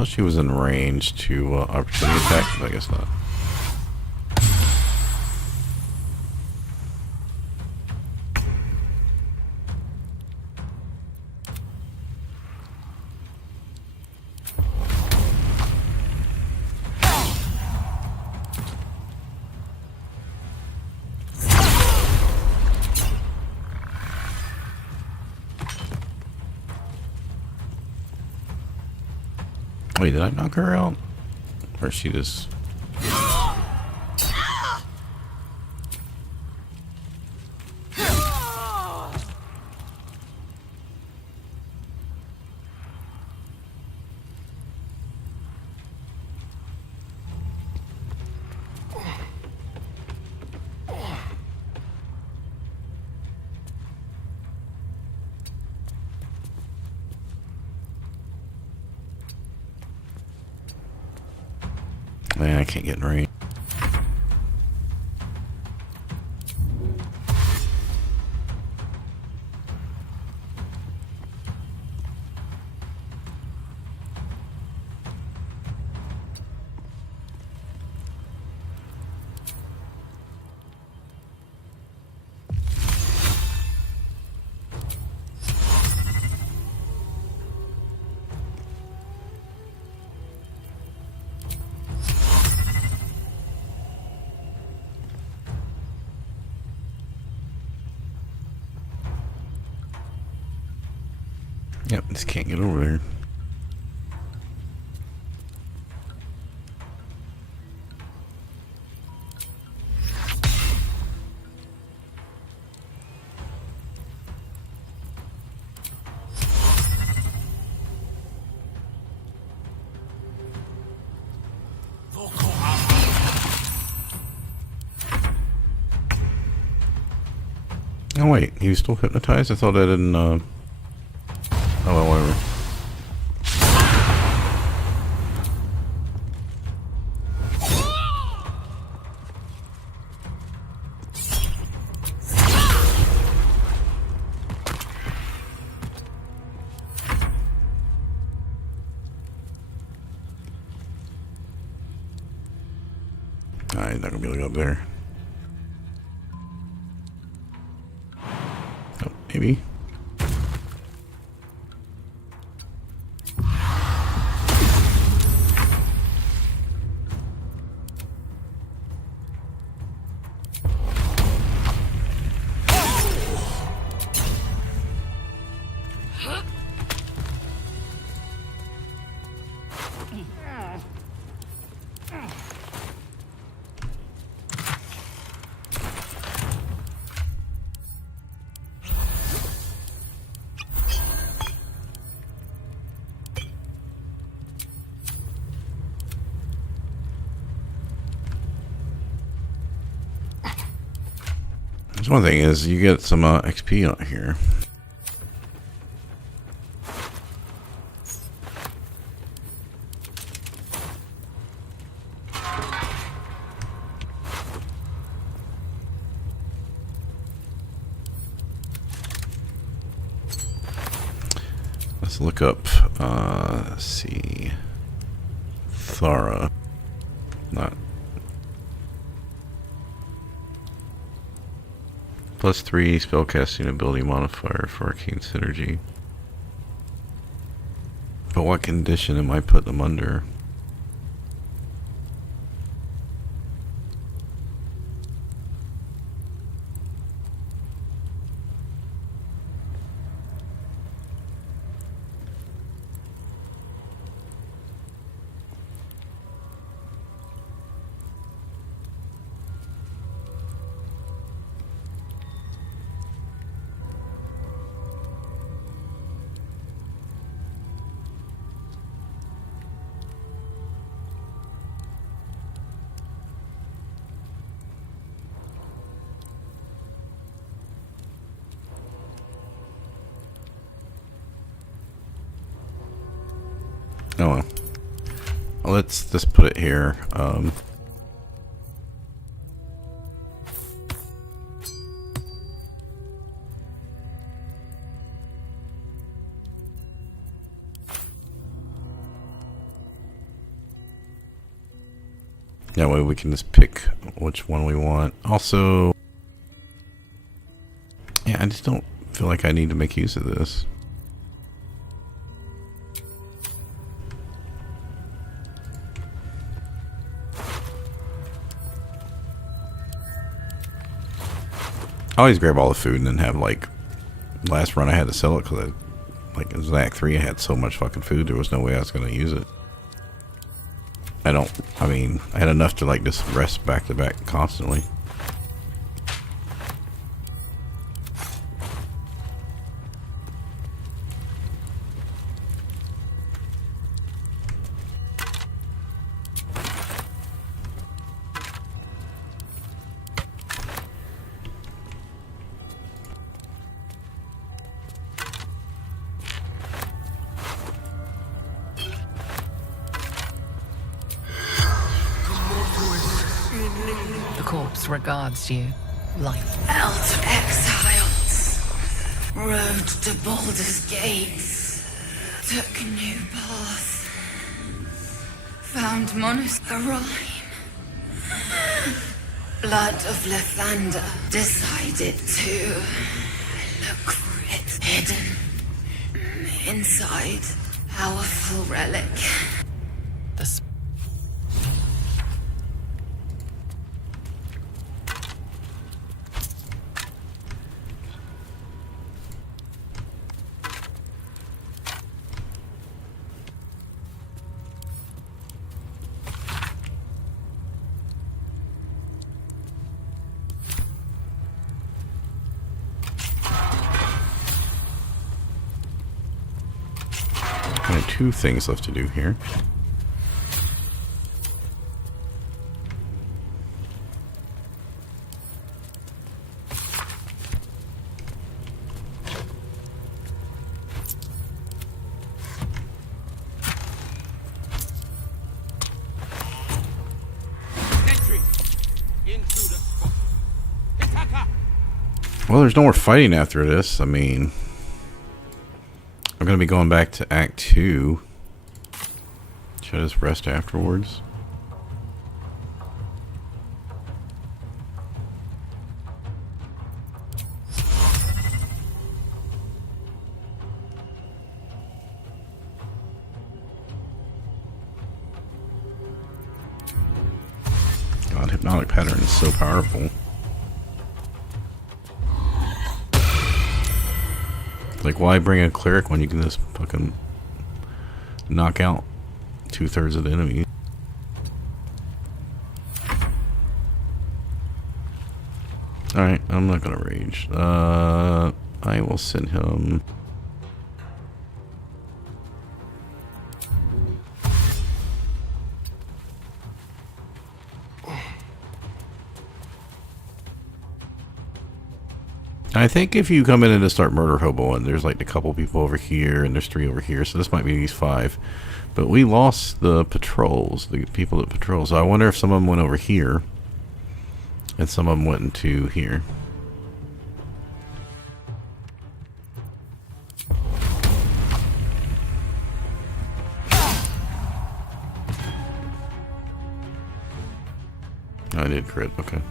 thought she was in range to opportunity attack, but I guess not. Wait, did I knock her out? Or is she just... Man, I can't get in range. Yep, just can't get over there. Oh wait, he was still hypnotized? I thought I didn't, oh well, whatever. Alright, not gonna be able to go up there. Oh, maybe. One thing is, you get some XP out here. Let's look up, let's see, Thara, not +3 spellcasting ability modifier for arcane synergy. But what condition am I putting them under? Oh well. Let's just put it here. That way we can just pick which one we want. Also, yeah, I just don't feel like I need to make use of this. I always grab all the food and then have, like, last run I had to sell it because like in Act 3 I had so much fucking food there was no way I was going to use it. I mean, I had enough to like just rest back to back constantly. The corpse regards you like Out exiles, rode to Baldur's gates, took new path, found a rhyme. Blood of Lathander decided to look for it hidden inside powerful relic. the sp- Only 2 things left to do here. Well, there's no more fighting after this. I mean, I'm going to be going back to Act 2. Should I just rest afterwards? God, Hypnotic Pattern is so powerful. Like, why bring a cleric when you can just fucking knock out 2/3 of the enemy? Alright, I'm not gonna rage. I will send him... I think if you come in and just start murder hoboing, there's like a couple people over here and there's 3 over here, so this might be these 5. But we lost the patrols, the people that patrol, so I wonder if some of them went over here and some of them went into here. I did crit, okay.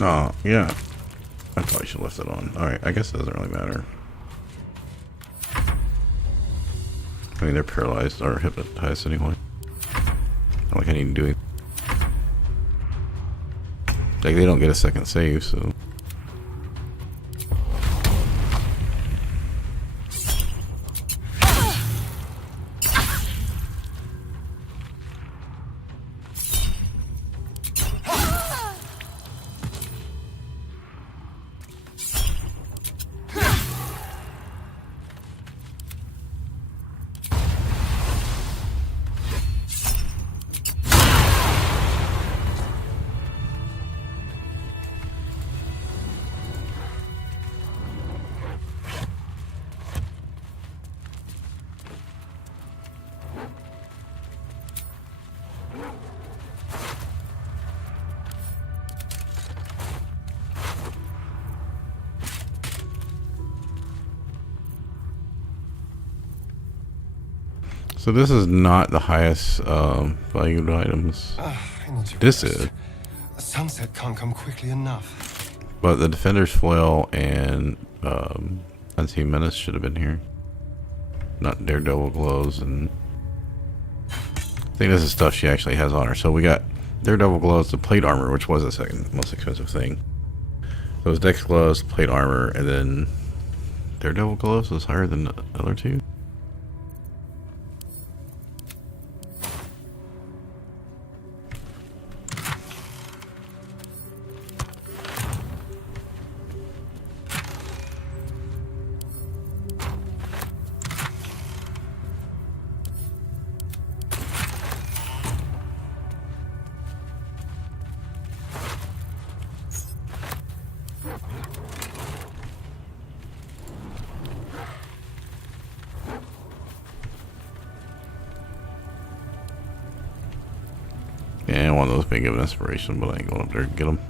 Oh, yeah. I probably should have left it on. Alright, I guess it doesn't really matter. I mean, they're paralyzed or hypnotized anyway. Not like I need to do it. Like, they don't get a second save, so... So this is not the highest valued items. Energy This burst. is. The sunset can't come quickly enough. But the Defender's Flail and Unseen Menace should have been here. Not Daredevil Gloves, and I think this is stuff she actually has on her. So we got Daredevil Gloves, the plate armor, which was the second most expensive thing. Those Dex Gloves, plate armor, and then Daredevil Gloves was higher than the other two. Yeah, one of those big of an inspiration, but I ain't going up there to get them.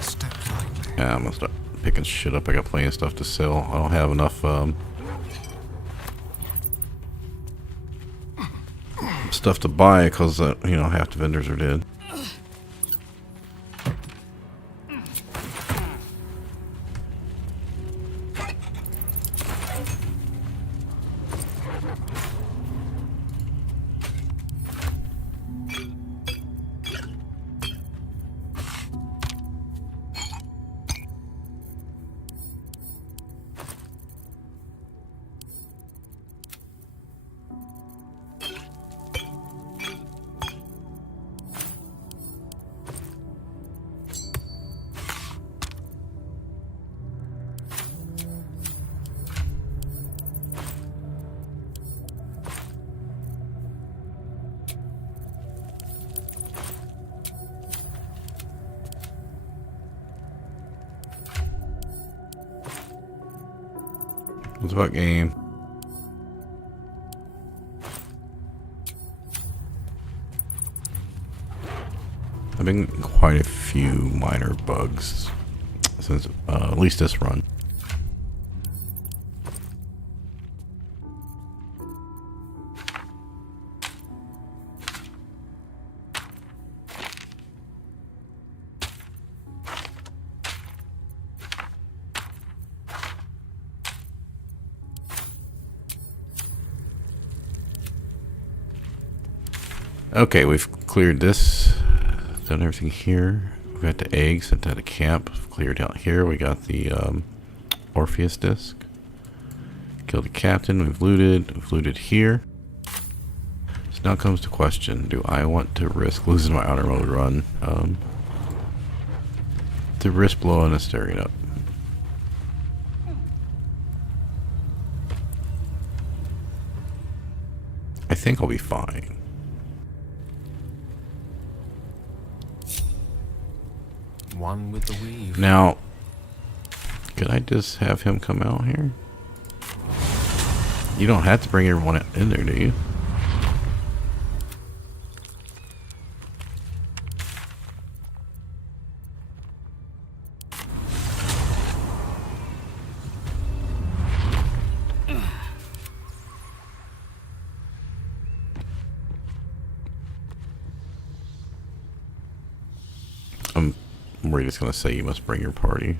Step lightly. Yeah, I'm gonna start picking shit up. I got plenty of stuff to sell. I don't have enough stuff to buy because you know, half the vendors are dead. What's about game? I've been quite a few minor bugs since at least this run. Okay, we've cleared this, done everything here. We got the eggs sent out of camp, cleared out here. We got the Orpheus disc. Killed the captain, we've looted here. So now comes the question, do I want to risk losing my outer mode run to risk blowing Astarion up? I think I'll be fine. One with the weave. Now, could I just have him come out here? You don't have to bring everyone in there, do you? We're just gonna say you must bring your party.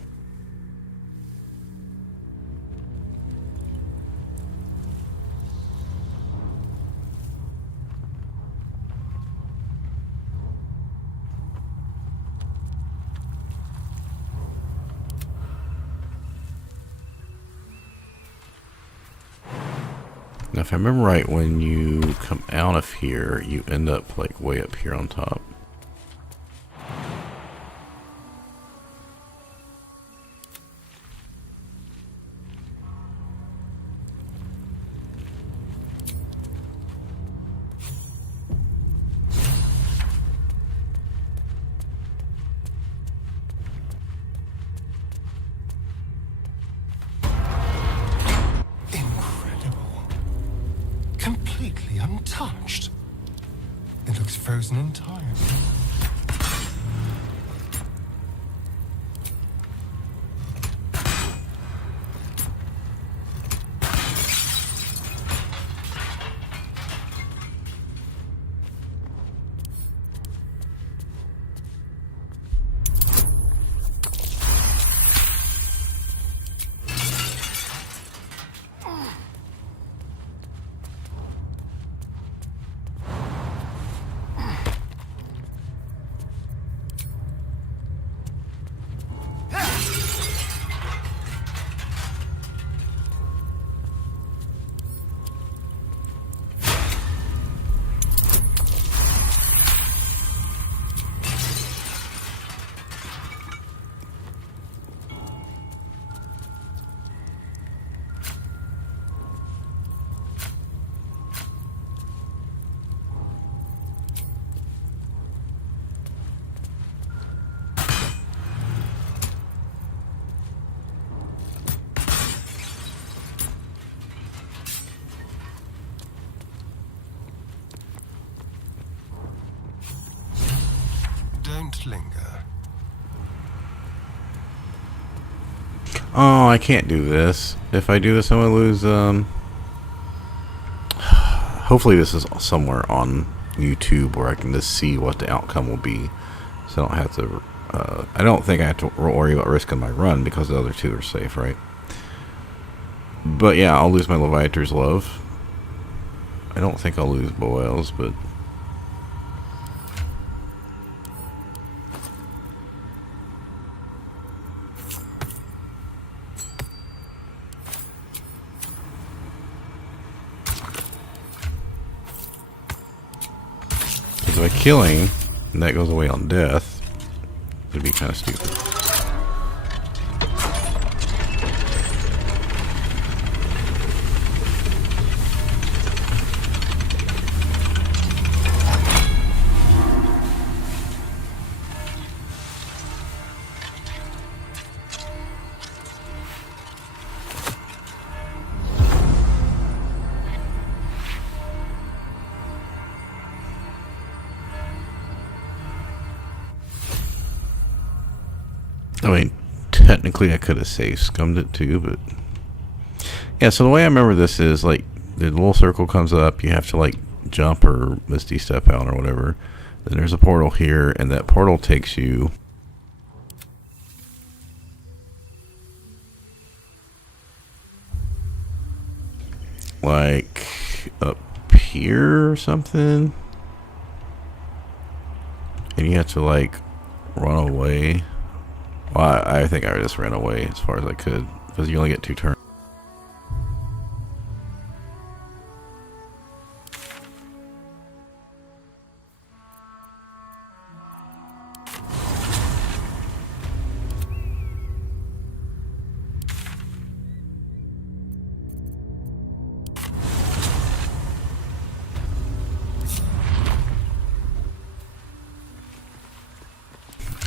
Now, if I remember right, when you come out of here, you end up like way up here on top. It looks frozen entirely. Don't linger. Oh, I can't do this. If I do this, I'm gonna lose. Hopefully, this is somewhere on YouTube where I can just see what the outcome will be, so I don't have to. I don't think I have to worry about risking my run because the other two are safe, right? But yeah, I'll lose my Leviator's Love. I don't think I'll lose Boel's, but. By killing, and that goes away on death, it'd be kind of stupid. I mean, technically I could have safe scummed it too, but yeah, so the way I remember this is like the little circle comes up, you have to like jump or misty step out or whatever. Then there's a portal here, and that portal takes you like up here or something, and you have to like run away. Well, I think I just ran away as far as I could, because you only get 2 turns.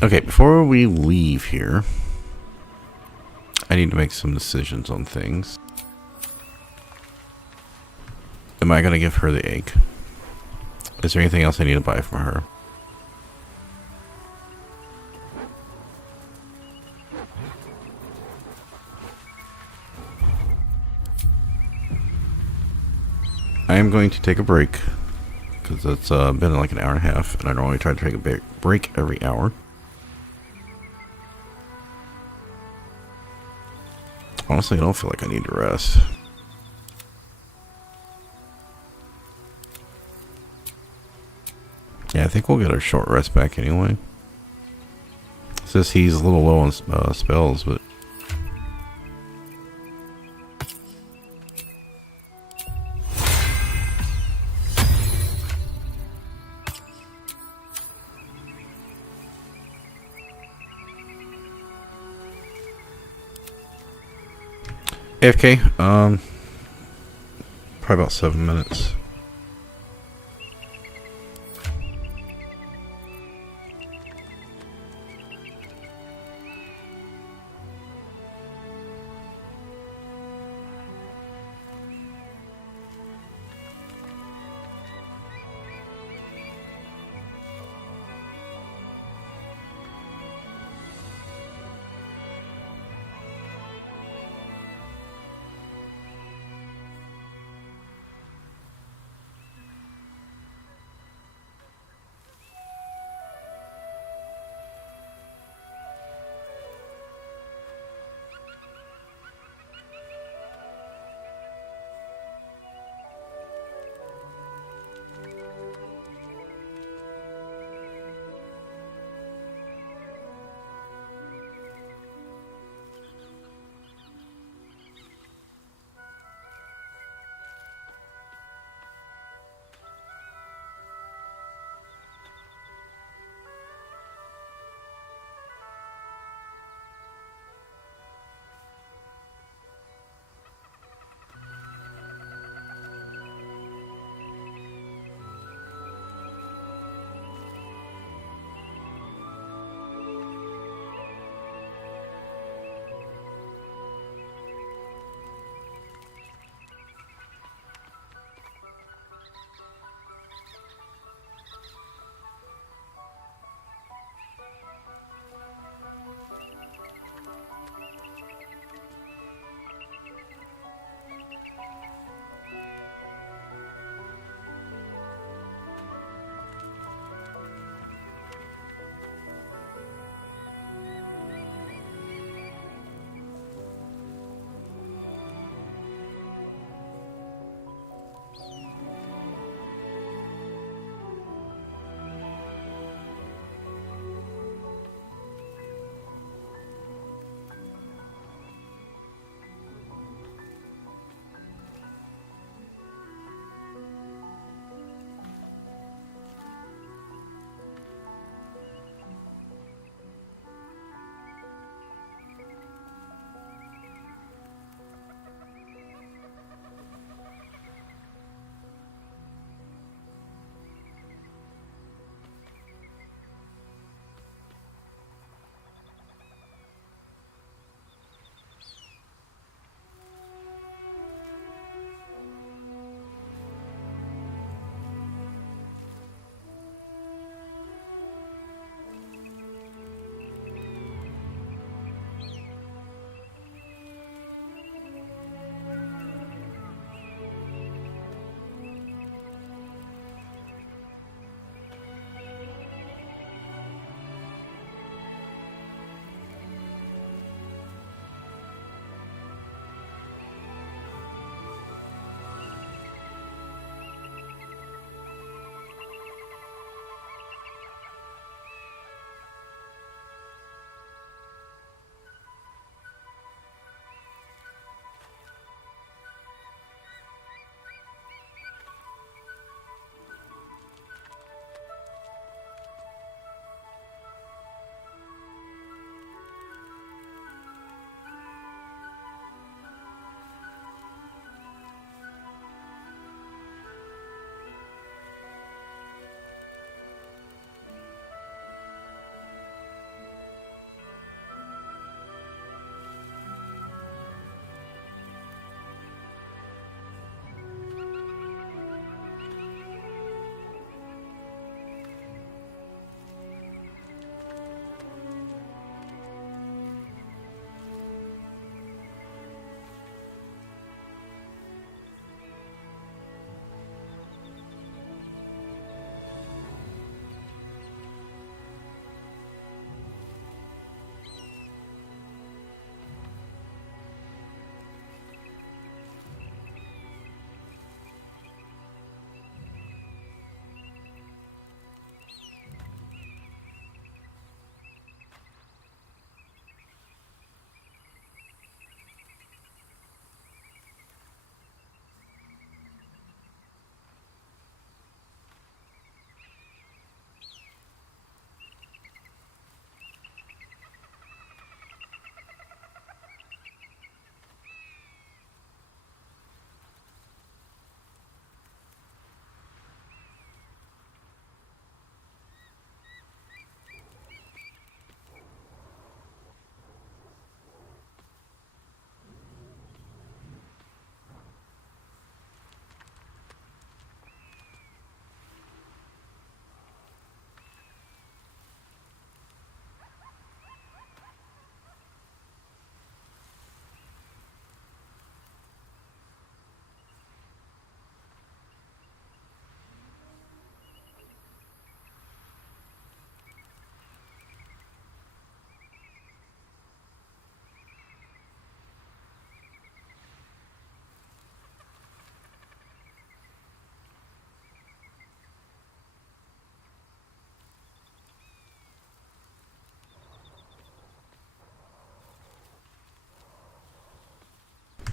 Okay, before we leave here, I need to make some decisions on things. Am I going to give her the egg? Is there anything else I need to buy from her? I am going to take a break, because it's been like an hour and a half, and I normally try to take a break every hour. Honestly, I don't feel like I need to rest. Yeah, I think we'll get our short rest back anyway. It says he's a little low on spells, but... AFK, probably about 7 minutes.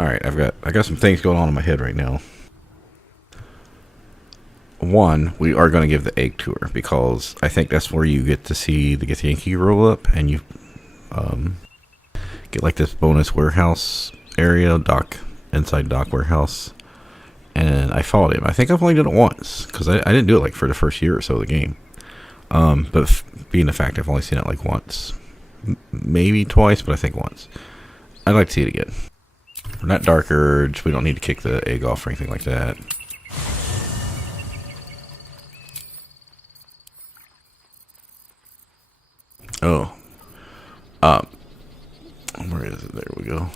Alright, I got some things going on in my head right now. One, we are going to give the egg tour because I think that's where you get to see the Githyanki roll up and you get like this bonus warehouse area, inside dock warehouse. And I followed him. I think I've only done it once because I didn't do it like for the first year or so of the game. But being the fact I've only seen it like once, maybe twice, but I think once. I'd like to see it again. We're not Dark Urge. We don't need to kick the egg off or anything like that. Oh. Where is it? There we go.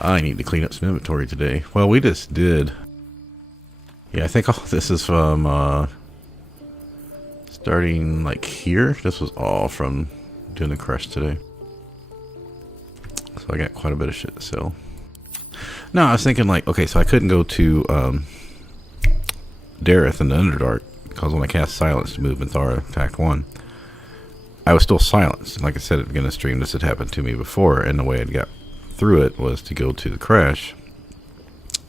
I need to clean up some inventory today. Well, we just did. Yeah, I think all this is from, starting like here. This was all from doing the Creche today. So I got quite a bit of shit to sell. No, I was thinking like, okay, so I couldn't go to, Dareth in the Underdark because when I cast Silence to move Minthara to Act 1, I was still silenced. Like I said at the beginning of the stream, this had happened to me before, and the way I got through it was to go to the Creche.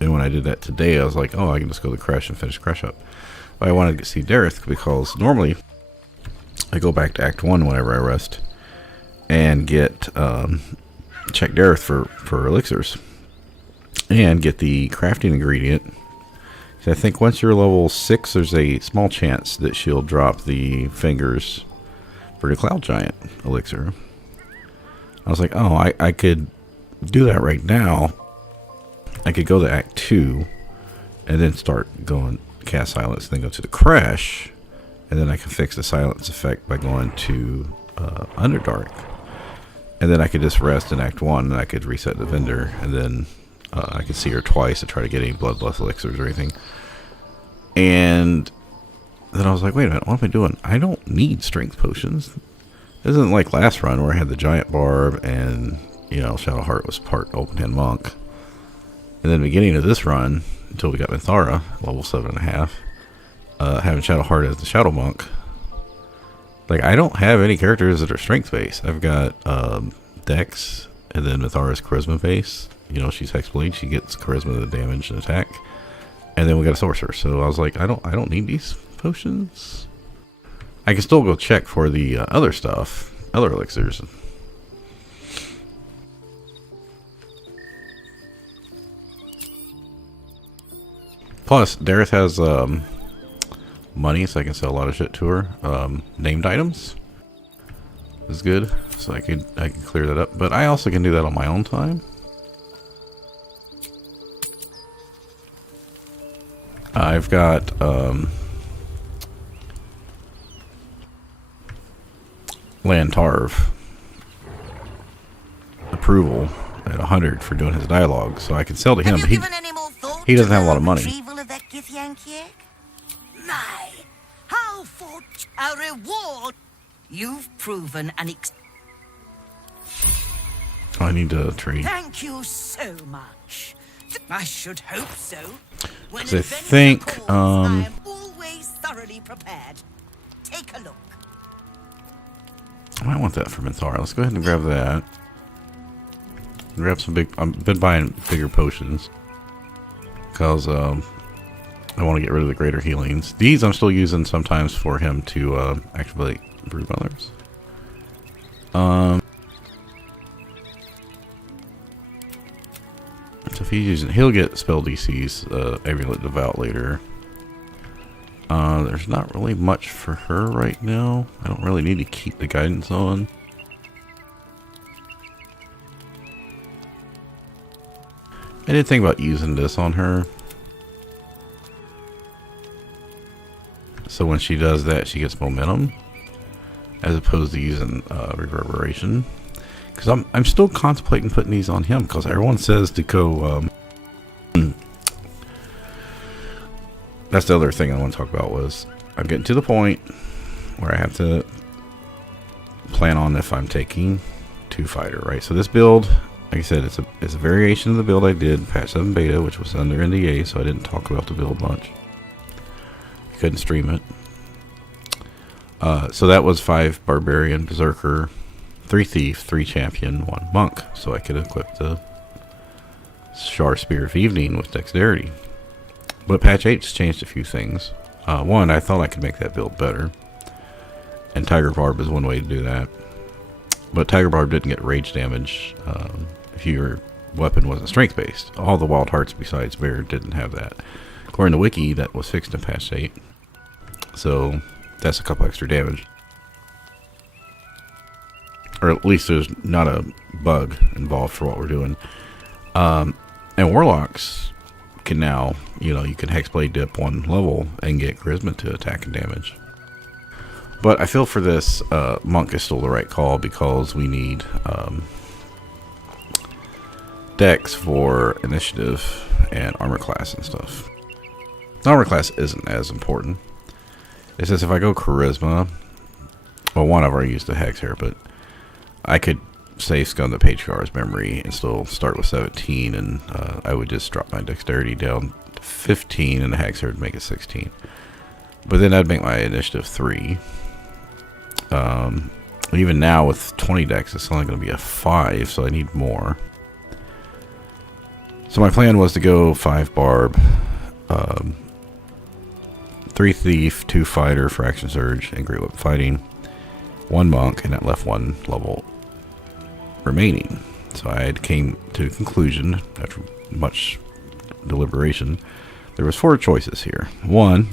And when I did that today, I was like, oh, I can just go to the Creche and finish Creche up. But I wanted to see Dareth because normally I go back to Act 1 whenever I rest and get check Dareth for elixirs and get the crafting ingredient. So I think once you're level 6, there's a small chance that she'll drop the fingers for the Cloud Giant elixir. I was like, oh, I could do that right now. I could go to Act 2 and then start going cast Silence, then go to the Creche, and then I can fix the Silence effect by going to Underdark. And then I could just rest in Act 1 and I could reset the vendor, and then I could see her twice to try to get any Bloodlust elixirs or anything. And then I was like, wait a minute, what am I doing? I don't need strength potions. This isn't like last run where I had the Giant Barb and, you know, Shadowheart was part Open Hand Monk. And then the beginning of this run, until we got Minthara, level 7.5, having Shadowheart as the Shadow Monk. Like, I don't have any characters that are strength based. I've got Dex, and then Minthara's Charisma base. You know, she's Hexblade. She gets Charisma to the damage and attack. And then we got a Sorcerer. So I was like, I don't need these potions. I can still go check for the other stuff, other elixirs. Plus, Dareth has money, so I can sell a lot of shit to her. Named items is good, so I can clear that up. But I also can do that on my own time. I've got Lantarv approval at 100 for doing his dialogue, so I can sell to him. But he doesn't have a lot of money. My, how for a reward? You've proven an I need to trade. Thank you so much. I should hope so. When I think calls, I am always thoroughly prepared. Take a look. I might want that for Minthara. Let's go ahead and grab that. Grab some big. I've been buying bigger potions because I want to get rid of the greater healings. These I'm still using sometimes for him to activate Brood Mothers. So if he's using, he'll get spell DCs, Amulet Devout later. There's not really much for her right now. I don't really need to keep the guidance on. I did think about using this on her. So when she does that, she gets momentum. As opposed to using Reverberation. Because I'm still contemplating putting these on him. Because everyone says to go... that's the other thing I want to talk about was... I'm getting to the point where I have to plan on if I'm taking 2 fighter, right? So this build... Like I said, it's a variation of the build I did, patch 7 beta, which was under NDA, so I didn't talk about the build much. I couldn't stream it. So that was 5 Barbarian, Berserker, 3 Thief, 3 Champion, 1 Monk. So I could equip the Char Spear of Evening with dexterity. But patch 8's changed a few things. One, I thought I could make that build better, and Tiger Barb is one way to do that. But Tiger Barb didn't get rage damage if your weapon wasn't strength based. All the Wild Hearts besides Bear didn't have that. According to Wiki, that was fixed in patch 8. So that's a couple extra damage. Or at least there's not a bug involved for what we're doing. And Warlocks can now, you can Hexblade dip 1 level and get Charisma to attack and damage. But I feel for this, Monk is still the right call because we need Dex for initiative and armor class and stuff. Armor class isn't as important. It says if I go Charisma, well, one I've already used the Hex here, but I could save scum the Patriarch's memory and still start with 17, and I would just drop my dexterity down to 15 and the Hex here would make it 16. But then I'd make my initiative 3. Even now with 20 dex, it's only going to be a 5, so I need more. So my plan was to go 5 Barb, 3 Thief, 2 Fighter for Action Surge and Great Weapon Fighting, 1 Monk, and that left 1 level remaining. So I came to the conclusion, after much deliberation, there was 4 choices here. 1,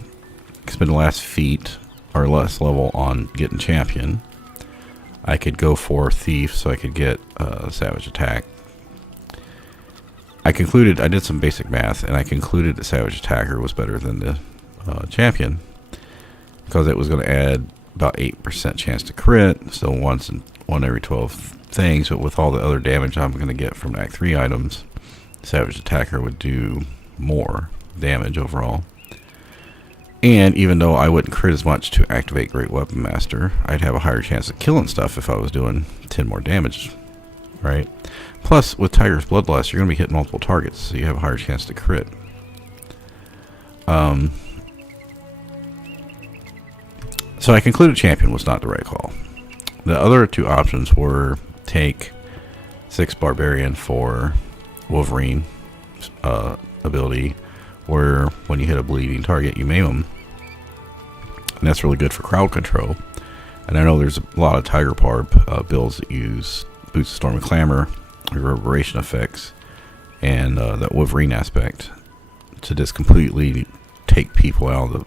spend the last feat or less level on getting Champion. I could go for Thief so I could get Savage Attack. I did some basic math, and I concluded that Savage Attacker was better than the Champion because it was going to add about 8% chance to crit, so once in 1 every 12 things, but with all the other damage I'm going to get from Act 3 items, Savage Attacker would do more damage overall. And even though I wouldn't crit as much to activate Great Weapon Master, I'd have a higher chance of killing stuff if I was doing 10 more damage, right? Plus, with Tiger's Bloodlust, you're going to be hitting multiple targets, so you have a higher chance to crit. So I concluded Champion was not the right call. The other 2 options were take 6 Barbarian for Wolverine ability, where when you hit a bleeding target, you maim them. And that's really good for crowd control. And I know there's a lot of Tiger Barb builds that use Boots of Storm and Clamor, reverberation effects, and that Wolverine aspect to just completely take people out of the...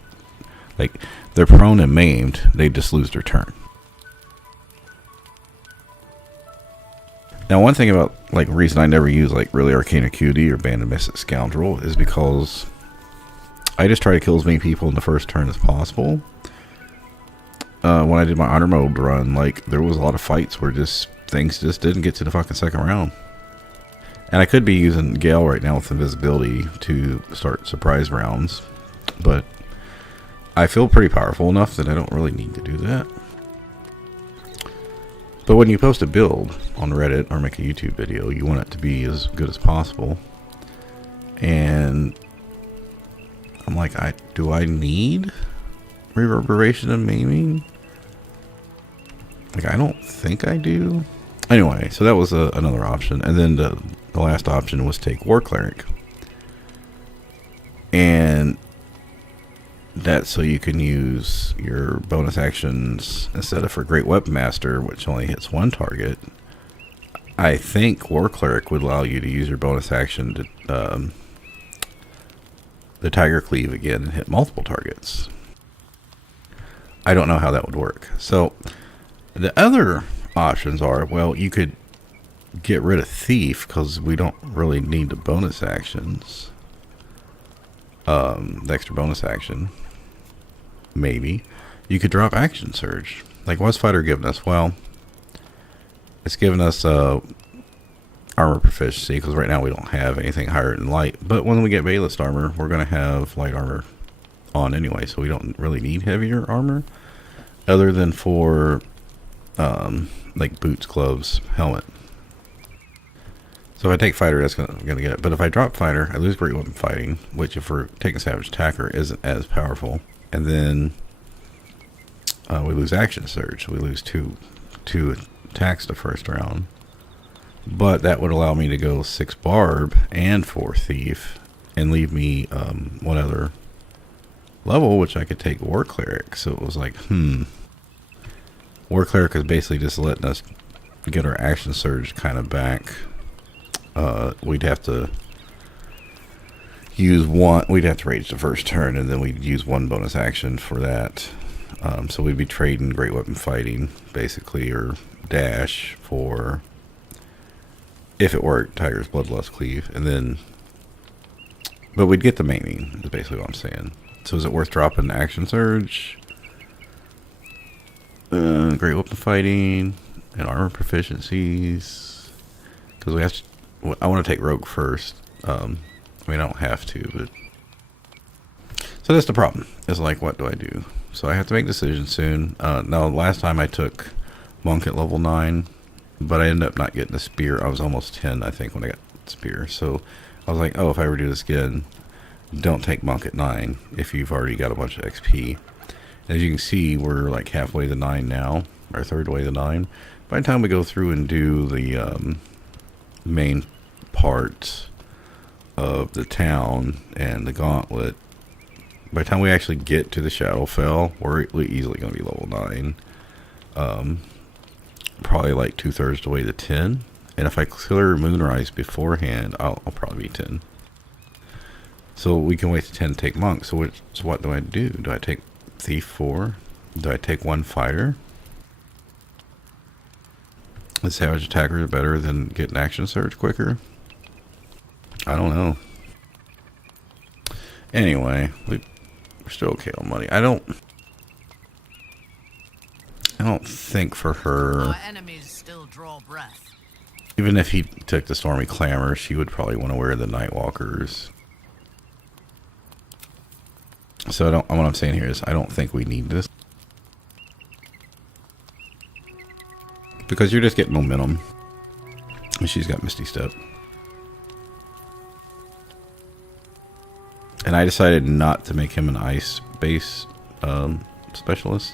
Like, they're prone and maimed, they just lose their turn. Now, one thing about, reason I never use, really Arcane Acuity or Band of Mystic Scoundrel is because I just try to kill as many people in the first turn as possible. When I did my Honor Mode run, there was a lot of fights where things just didn't get to the fucking second round. And I could be using Gale right now with Invisibility to start surprise rounds, but I feel pretty powerful enough that I don't really need to do that. But when you post a build on Reddit or make a YouTube video, you want it to be as good as possible. And I'm like, do I need reverberation and maiming? I don't think I do. Anyway, so that was another option. And then the last option was take War Cleric. And that's so you can use your bonus actions instead of for Great Weapon Master, which only hits 1 target. I think War Cleric would allow you to use your bonus action to the Tiger Cleave again and hit multiple targets. I don't know how that would work. So the other options are, well, you could get rid of Thief because we don't really need the bonus actions. The extra bonus action. Maybe. You could drop Action Surge. What's Fighter giving us? Well, it's giving us armor proficiency because right now we don't have anything higher than light. But when we get Balist armor, we're going to have light armor on anyway, so we don't really need heavier armor other than for boots, gloves, helmet. So if I take Fighter, that's going to get it. But if I drop Fighter, I lose Great Weapon Fighting, which if we're taking Savage Attacker isn't as powerful. And then we lose Action Surge. We lose two attacks the first round. But that would allow me to go 6 barb and 4 thief and leave me one other level, which I could take war cleric. So it was like, war cleric is basically just letting us get our action surge kind of back. We'd have to use one, we'd have to rage the first turn, and then we'd use 1 bonus action for that. So we'd be trading great weapon fighting basically, or dash for, if it worked, Tiger's Bloodlust Cleave, and then, but we'd get the maiming, is basically what I'm saying. So is it worth dropping action surge, great weapon fighting, and armor proficiencies? Because we have to, I want to take rogue first. I mean, I don't have to, but so that's the problem. It's like, what do I do? So I have to make decisions soon. Now, last time I took monk at level 9. But I ended up not getting the spear. I was almost 10, I think, when I got the spear. So I was like, oh, if I ever do this again, don't take monk at 9 if you've already got a bunch of XP. As you can see, we're like halfway to 9 now, or third way to 9. By the time we go through and do the main part of the town and the gauntlet, by the time we actually get to the Shadowfell, we're easily going to be level 9. Probably like 2/3 the way to 10, and if I clear Moonrise beforehand, I'll probably be 10. So we can wait to 10 to take monk. So what do I do? Do I take thief 4? Do I take 1 fighter? The savage attackers are better than getting action surge quicker. I don't know. Anyway, we're still okay on money. I don't think for her, Our enemies still draw breath. even if he took the Stormy Clamor, she would probably want to wear the Nightwalkers. So what I'm saying here is I don't think we need this, because you're just getting momentum, and she's got Misty Step. And I decided not to make him an ice base specialist.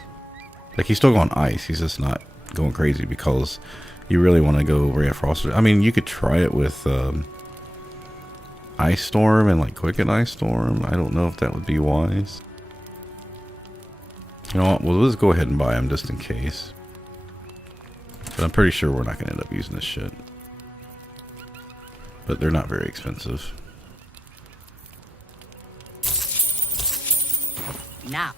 Like, he's still going ice, he's just not going crazy, because you really want to go Ray of Frost. I mean, you could try it with Ice Storm and like Quicken Ice Storm. I don't know if that would be wise. You know what, well, let's go ahead and buy him just in case. But I'm pretty sure we're not going to end up using this shit. But they're not very expensive. Now.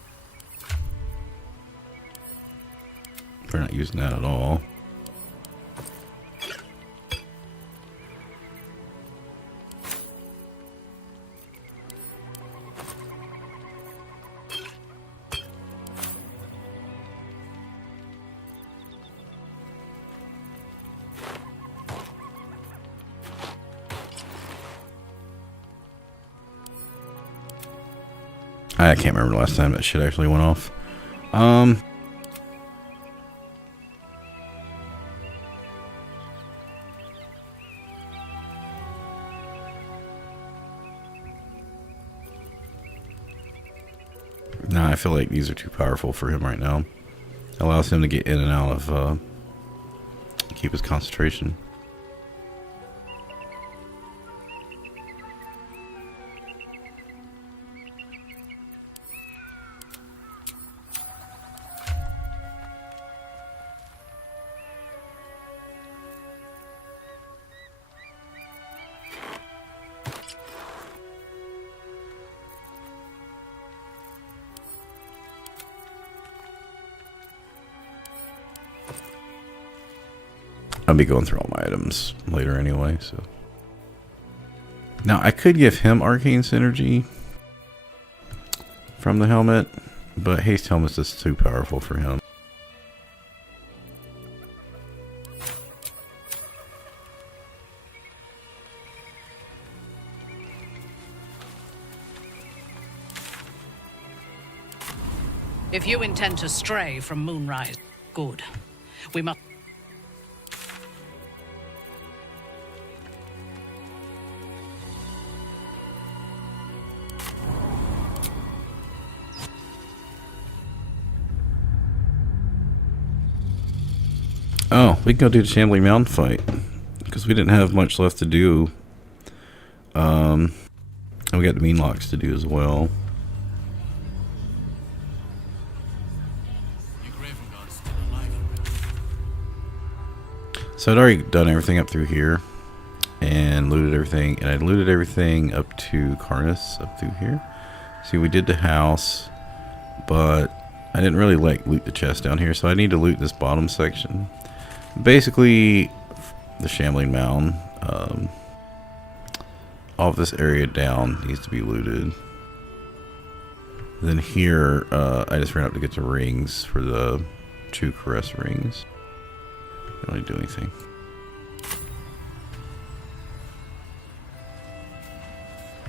We're not using that at all. I can't remember the last time that shit actually went off. Nah, I feel like these are too powerful for him right now. Allows him to get in and out of, keep his concentration. I'll be going through all my items later anyway, so. Now, I could give him Arcane Synergy from the helmet, but Haste Helmet's just too powerful for him. If you intend to stray from Moonrise, good. We must... Oh, we can go do the Shambling Mountain fight. because we didn't have much left to do. And we got the mean locks to do as well. So I'd already done everything up through here and looted everything, and I looted everything up to Karnas up through here. See, we did the house, but I didn't really like loot the chest down here, so I need to loot this bottom section. Basically, the Shambling Mound, all of this area down needs to be looted. Then here, I just ran up to get the rings for the true caress rings. Don't really do anything.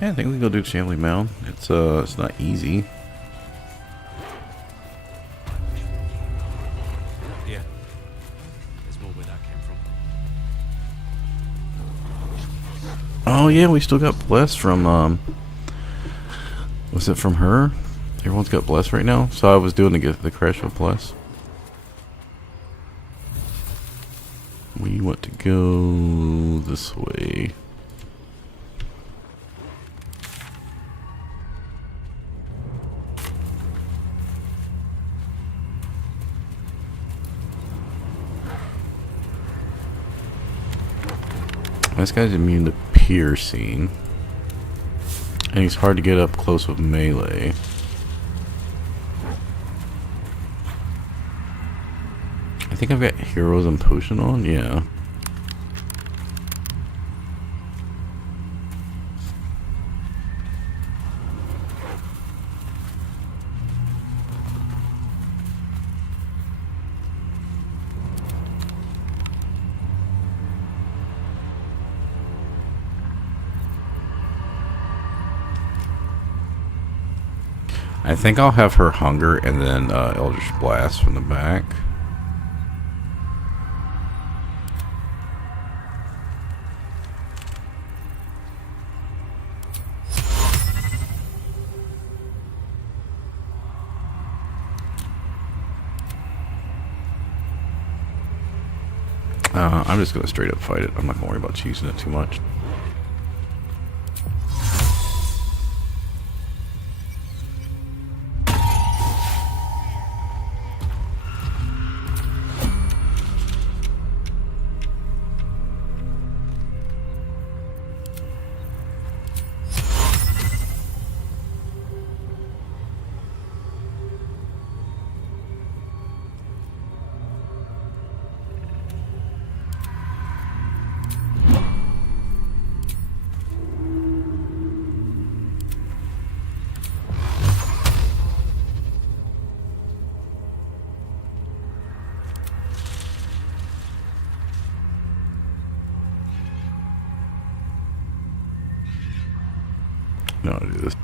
Yeah, I think we can go do the Shambling Mound. It's not easy. Yeah. There's more where that came from. Oh yeah, we still got blessed from was it from her? Everyone's got blessed right now. So I was doing the Creche with bless. We want to go this way. This guy's immune to piercing, and he's hard to get up close with melee. I think I've got heroes and potion on, yeah. I think I'll have her hunger and then Eldritch Blast from the back. I'm just gonna straight up fight it. I'm not gonna worry about cheesing it too much. No, I'll do this.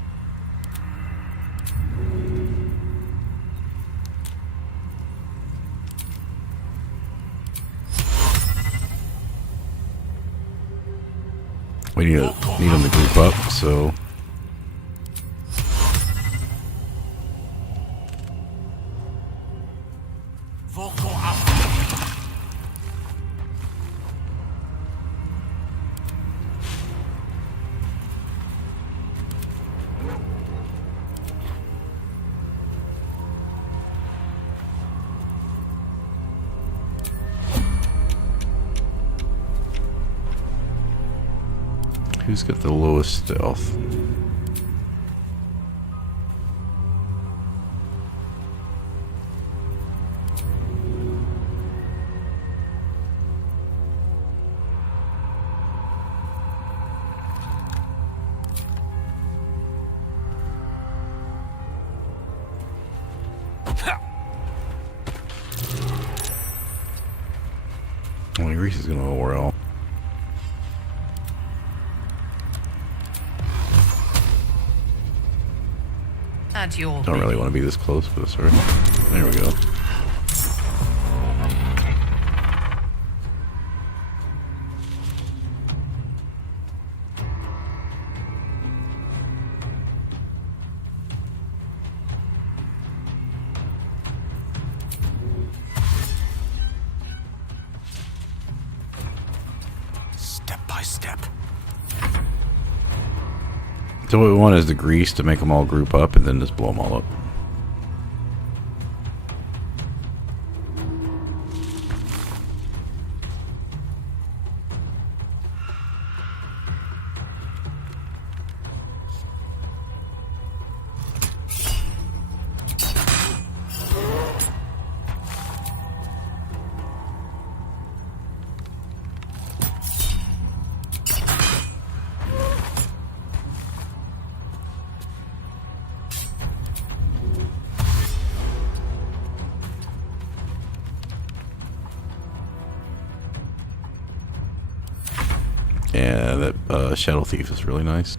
We need them to group up, so who's got the lowest stealth? Only Reese is gonna go well. Don't really want to be this close for this, right? There we go. my step. So what we want is the grease to make them all group up and then just blow them all up. Yeah, that Shadow Thief is really nice.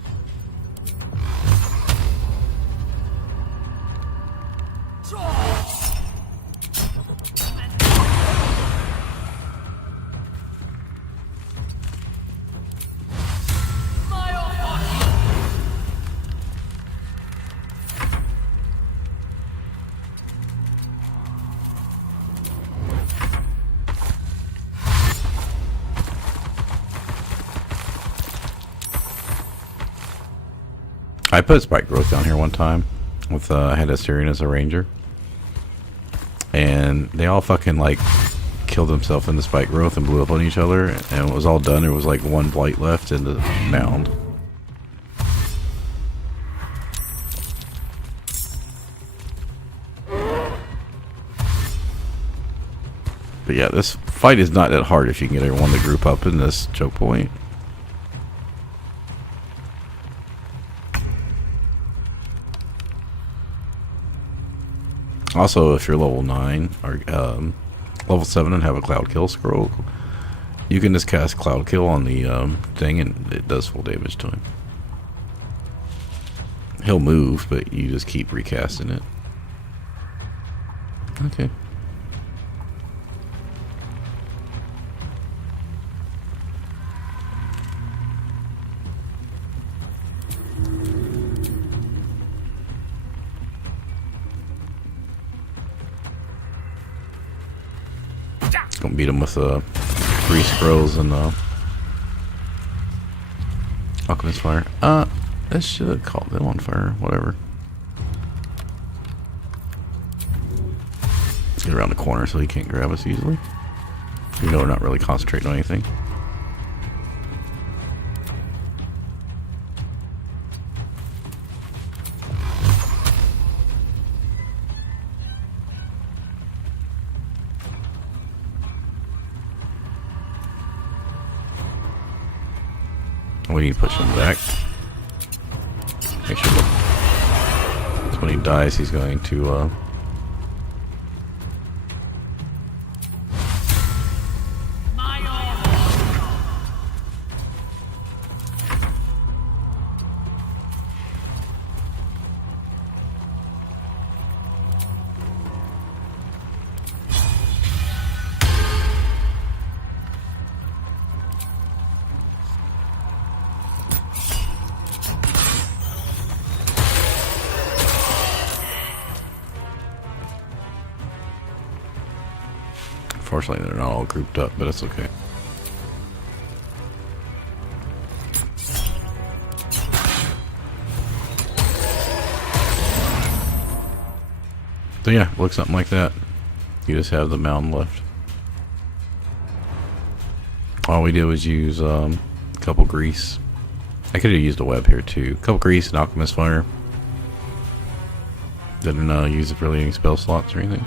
I put Spike Growth down here one time with I had Astarion as a ranger, and they all fucking like killed themselves in the Spike Growth and blew up on each other, and when it was all done, there was like one blight left in the mound. But yeah, this fight is not that hard if you can get everyone to group up in this choke point. Also, if you're level 9 or level 7 and have a Cloud Kill scroll, you can just cast Cloud Kill on the thing and it does full damage to him. He'll move, but you just keep recasting it. Okay. Gonna beat him with 3 scrolls and Alchemist Fire. This should have caught them on fire. Whatever. Let's get around the corner so he can't grab us easily. You know we're not really concentrating on anything. We need to push him back. Make sure that when he dies, he's going to Fortunately, they're not all grouped up, but it's okay. So yeah, looks something like that. You just have the mountain left. All we did was use a couple grease. I could have used a web here too. A couple grease and Alchemist Fire. Didn't use really any spell slots or anything.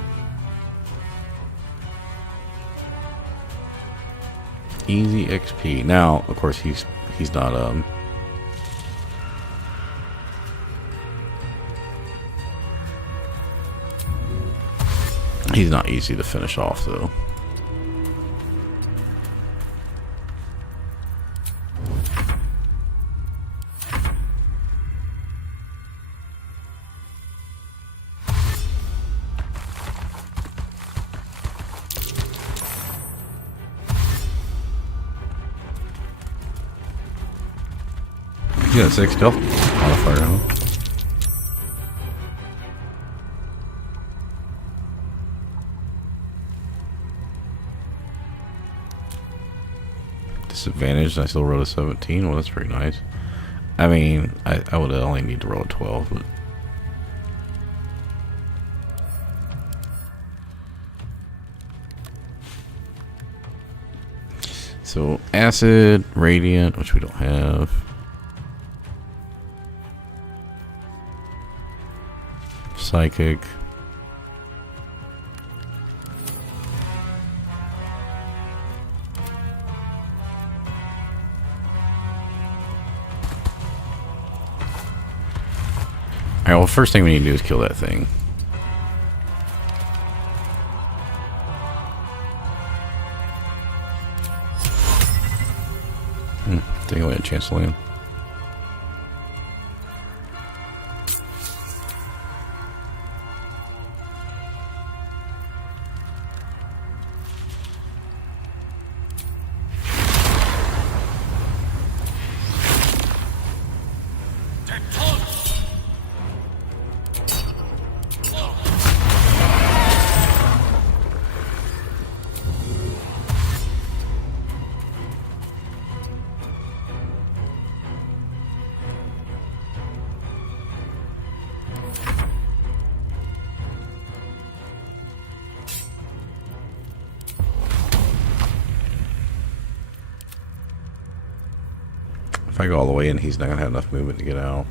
Easy XP. Now, of course, he's not he's not easy to finish off though. You got 6 stealth modifier, huh? disadvantage, and I still rolled a 17. Well, that's pretty nice. I mean, I would only need to roll a 12, but... So, acid, radiant, which we don't have. Psychic. Alright, well, first thing we need to do is kill that thing. Think I had a chance to land. If I go all the way in, he's not gonna have enough movement to get out.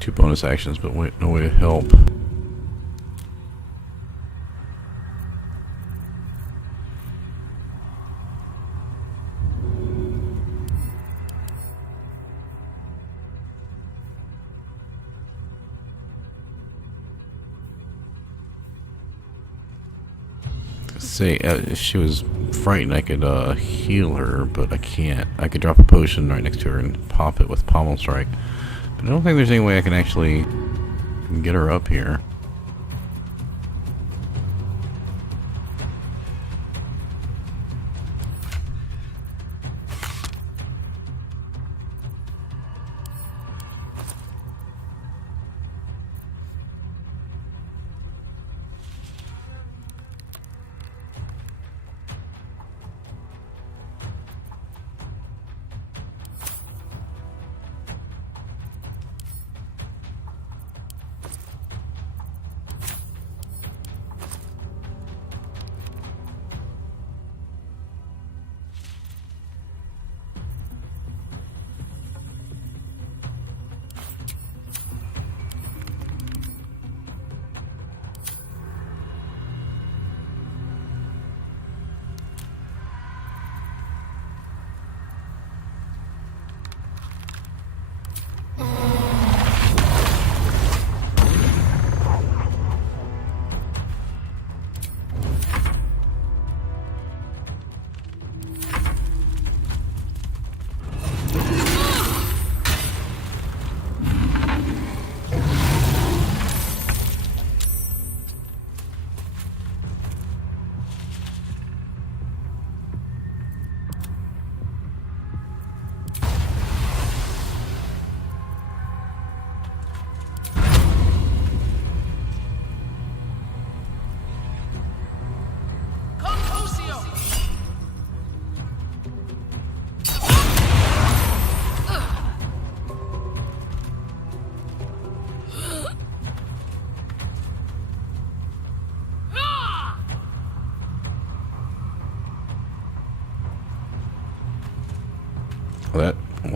Two bonus actions, but wait, no way to help. Say, if she was frightened, I could heal her, but I can't. I could drop a potion right next to her and pop it with Pommel Strike. But I don't think there's any way I can actually get her up here.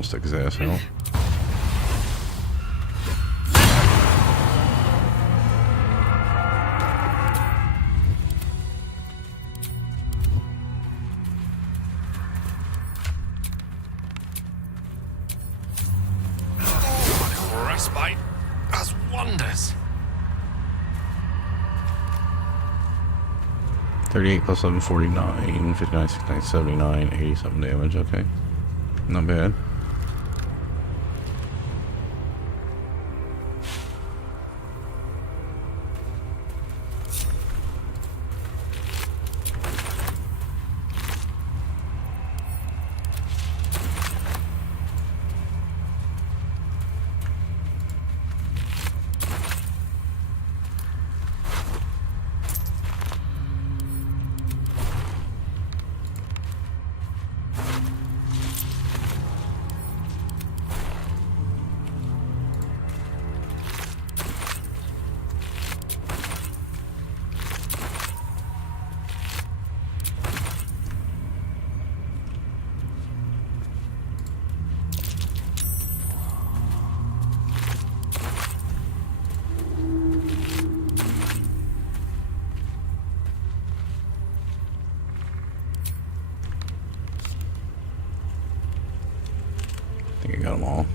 almost took his ass out. Respite does wonders. 38 plus 7, 49, 59, 69, 79, 80 something damage. Okay. Not bad. I think I got them all.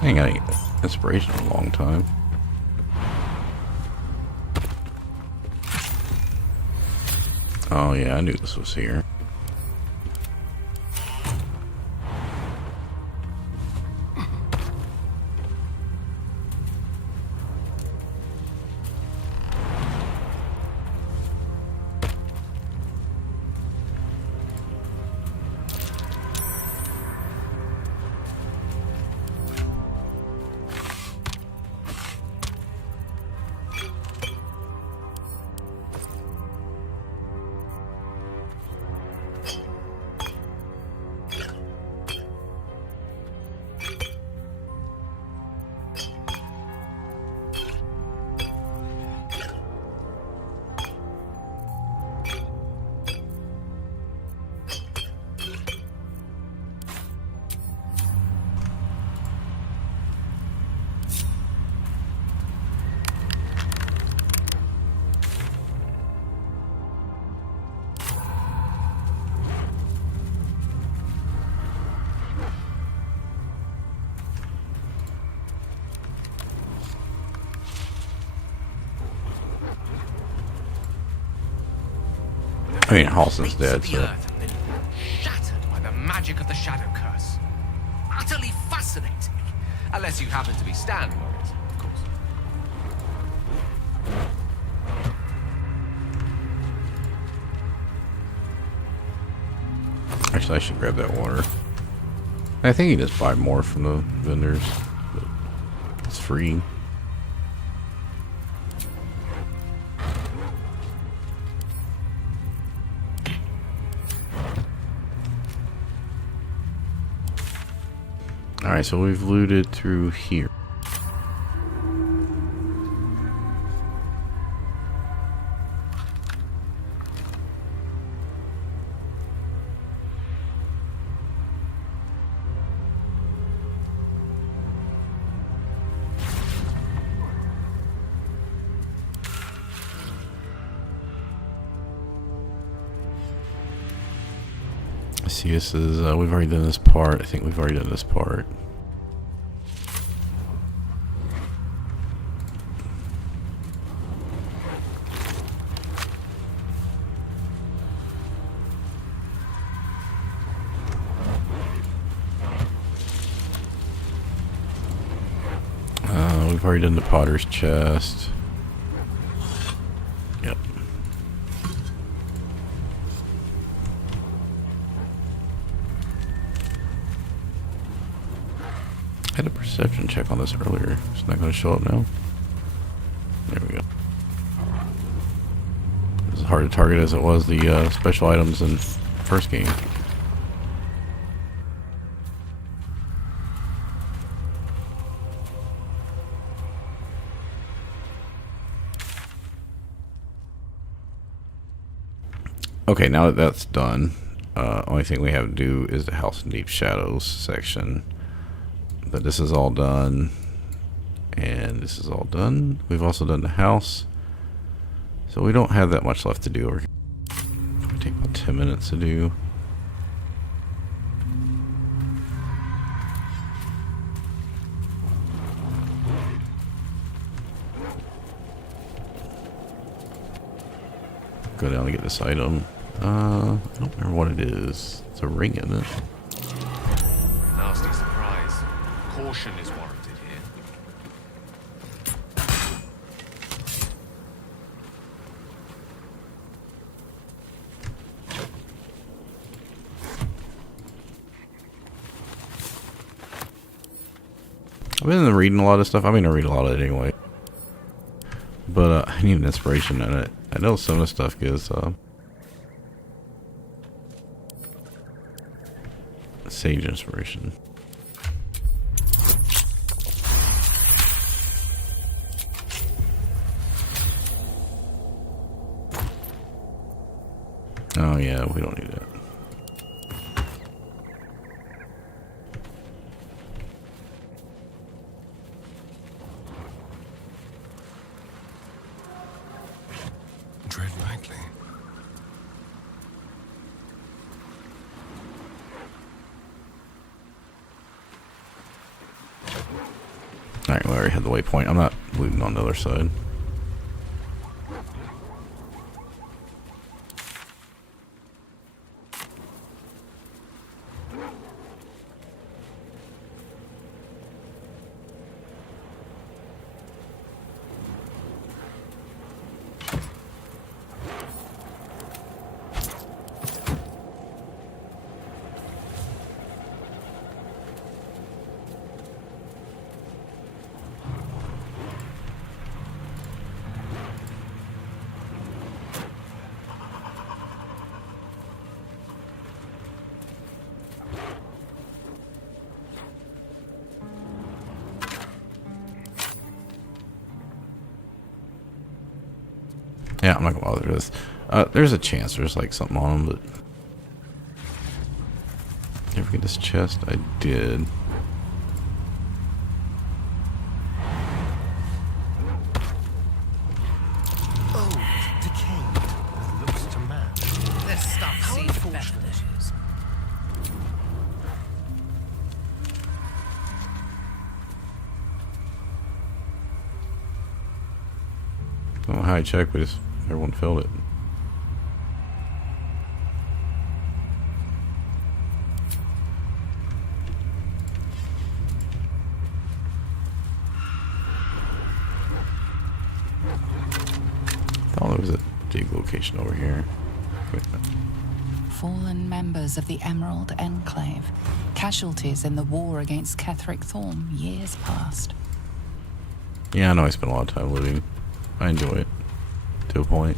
I ain't got any inspiration in a long time. Oh yeah, I knew this was here. I mean, Halson's dead, The so. earth and then shattered by the magic of the shadow curse. Utterly fascinating. Unless you happen to be standing on it, of course. Actually, I should grab that water. I think you just buy more from the vendors, but it's free. Alright, so we've looted through here. I see this is, we've already done this part. I think we've already done this part. We've already done the potter's chest. Yep. I had a perception check on this earlier. It's not going to show up now. There we go. It's as hard to target as it was the special items in the first game. Okay, now that that's done, only thing we have to do is the House in Deep Shadows section. But this is all done, and this is all done. We've also done the house, so we don't have that much left to do. We're gonna take about 10 minutes to do. Go down and get this item. I don't remember what it is. It's a ring, isn't it? Nasty surprise. Caution is warranted here. I've been reading a lot of stuff. I mean, I read a lot of it anyway. But I need an inspiration in it. I know some of the stuff gives sage inspiration. Oh yeah, we don't need that. Tread lightly. Alright, we already had the waypoint. I'm not looting on the other side. Yeah, I'm not gonna bother with this. There's a chance there's like something on them, but did I ever get this chest? I did. Old, decayed, looks to match. This stuff seems better than it is. I don't know how I checked, but everyone filled it. Thought there was a big location over here. Wait a minute. Fallen members of the Emerald Enclave. Casualties in the war against Ketheric Thorm years past. Yeah, I know I spent a lot of time looting. I enjoy it. To a point.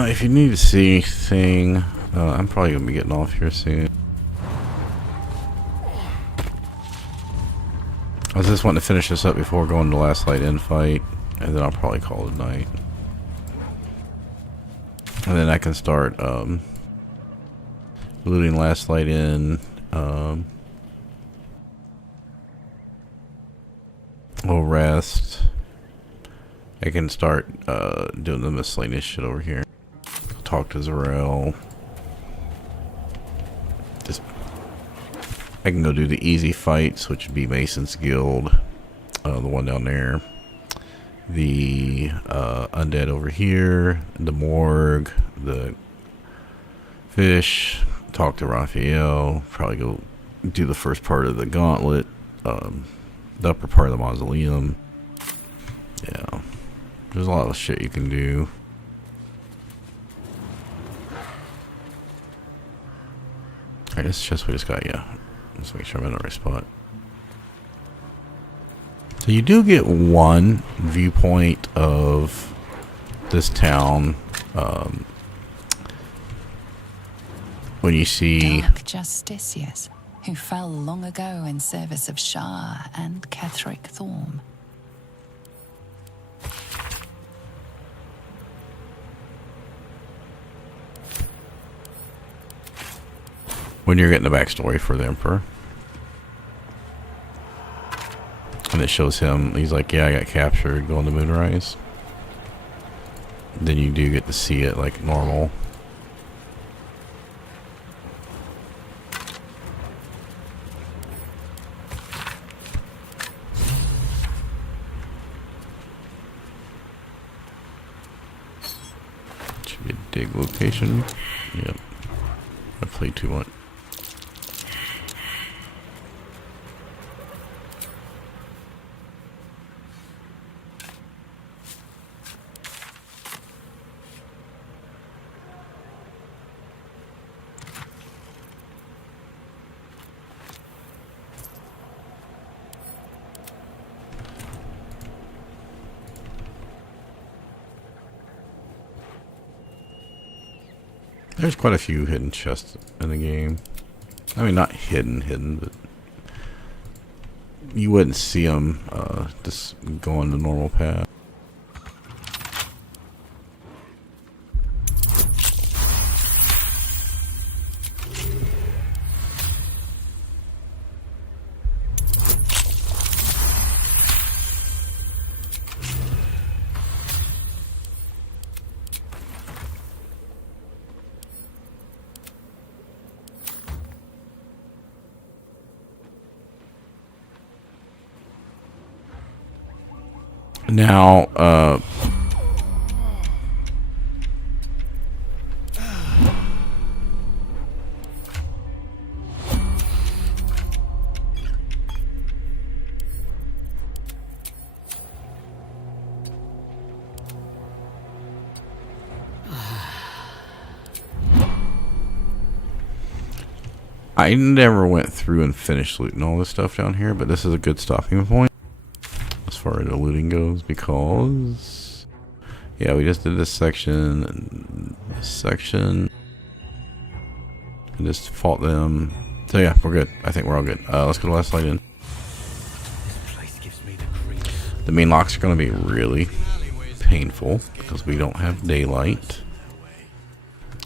If you need to see anything, I'm probably going to be getting off here soon. I was just wanting to finish this up before going to Last Light In fight, and then I'll probably call it a night. And then I can start looting Last Light In. We'll rest. I can start doing the miscellaneous shit over here. Talk to Zarel. Just I can go do the easy fights, which would be Mason's Guild, the one down there. The undead over here, the morgue, the fish. Talk to Raphael. Probably go do the first part of the gauntlet. The upper part of the mausoleum. Yeah, there's a lot of shit you can do. Alright, this chest we just got, yeah. Let's make sure I'm in the right spot. So you do get one viewpoint of this town when you see Dark Justicius, who fell long ago in service of Shah and Ketheric Thorm. when you're getting the backstory for the Emperor. And it shows him, he's like, yeah, I got captured going to Moonrise. Then you do get to see it like normal. Should be a dig location. Yep. I played too much. There's quite a few hidden chests in the game. I mean, not hidden, but you wouldn't see them just going the normal path. Now, I never went through and finished looting all this stuff down here, but this is a good stopping point as far as the looting goes, because yeah, we just did this section and this section and just fought them. So yeah, we're good. I think we're all good. Let's go to Last Light In. The main locks are going to be really painful because we don't have daylight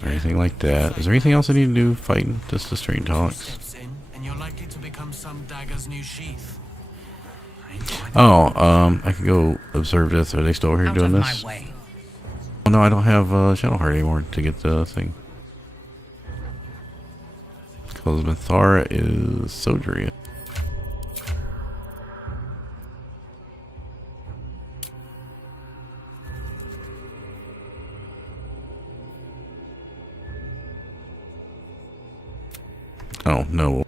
or anything like that. Is there anything else I need to do fighting? Just the straight talks. And you're likely to become some dagger's new sheath. Oh, I could go observe this. Are they still over here doing this? Oh no, I don't have Shadowheart anymore to get the thing. Because Mithara is Sodrian. Oh no.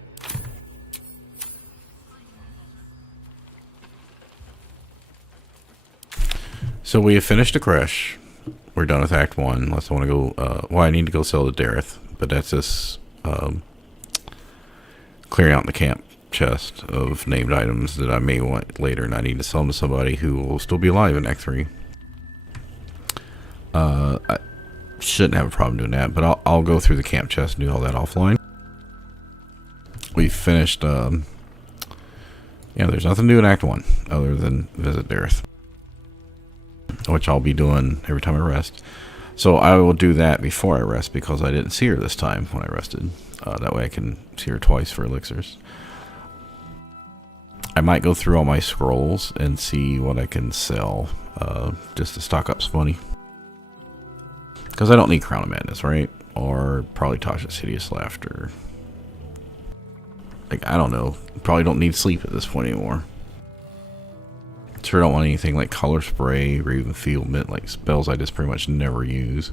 So we have finished the Creche. We're done with Act 1. Unless I want to go... well, I need to go sell to Dareth. But that's just clearing out the camp chest of named items that I may want later. And I need to sell them to somebody who will still be alive in Act 3. I shouldn't have a problem doing that. But I'll go through the camp chest and do all that offline. We finished Yeah, there's nothing to do in Act 1 other than visit Dareth, which I'll be doing every time I rest. So I will do that before I rest because I didn't see her this time when I rested. That way I can see her twice for elixirs. I might go through all my scrolls and see what I can sell just to stock up some money. Because I don't need Crown of Madness, right? Or probably Tasha's Hideous Laughter. Like, I don't know. Probably don't need sleep at this point anymore. Sure don't want anything like Color Spray or even Field Mint, like spells I just pretty much never use.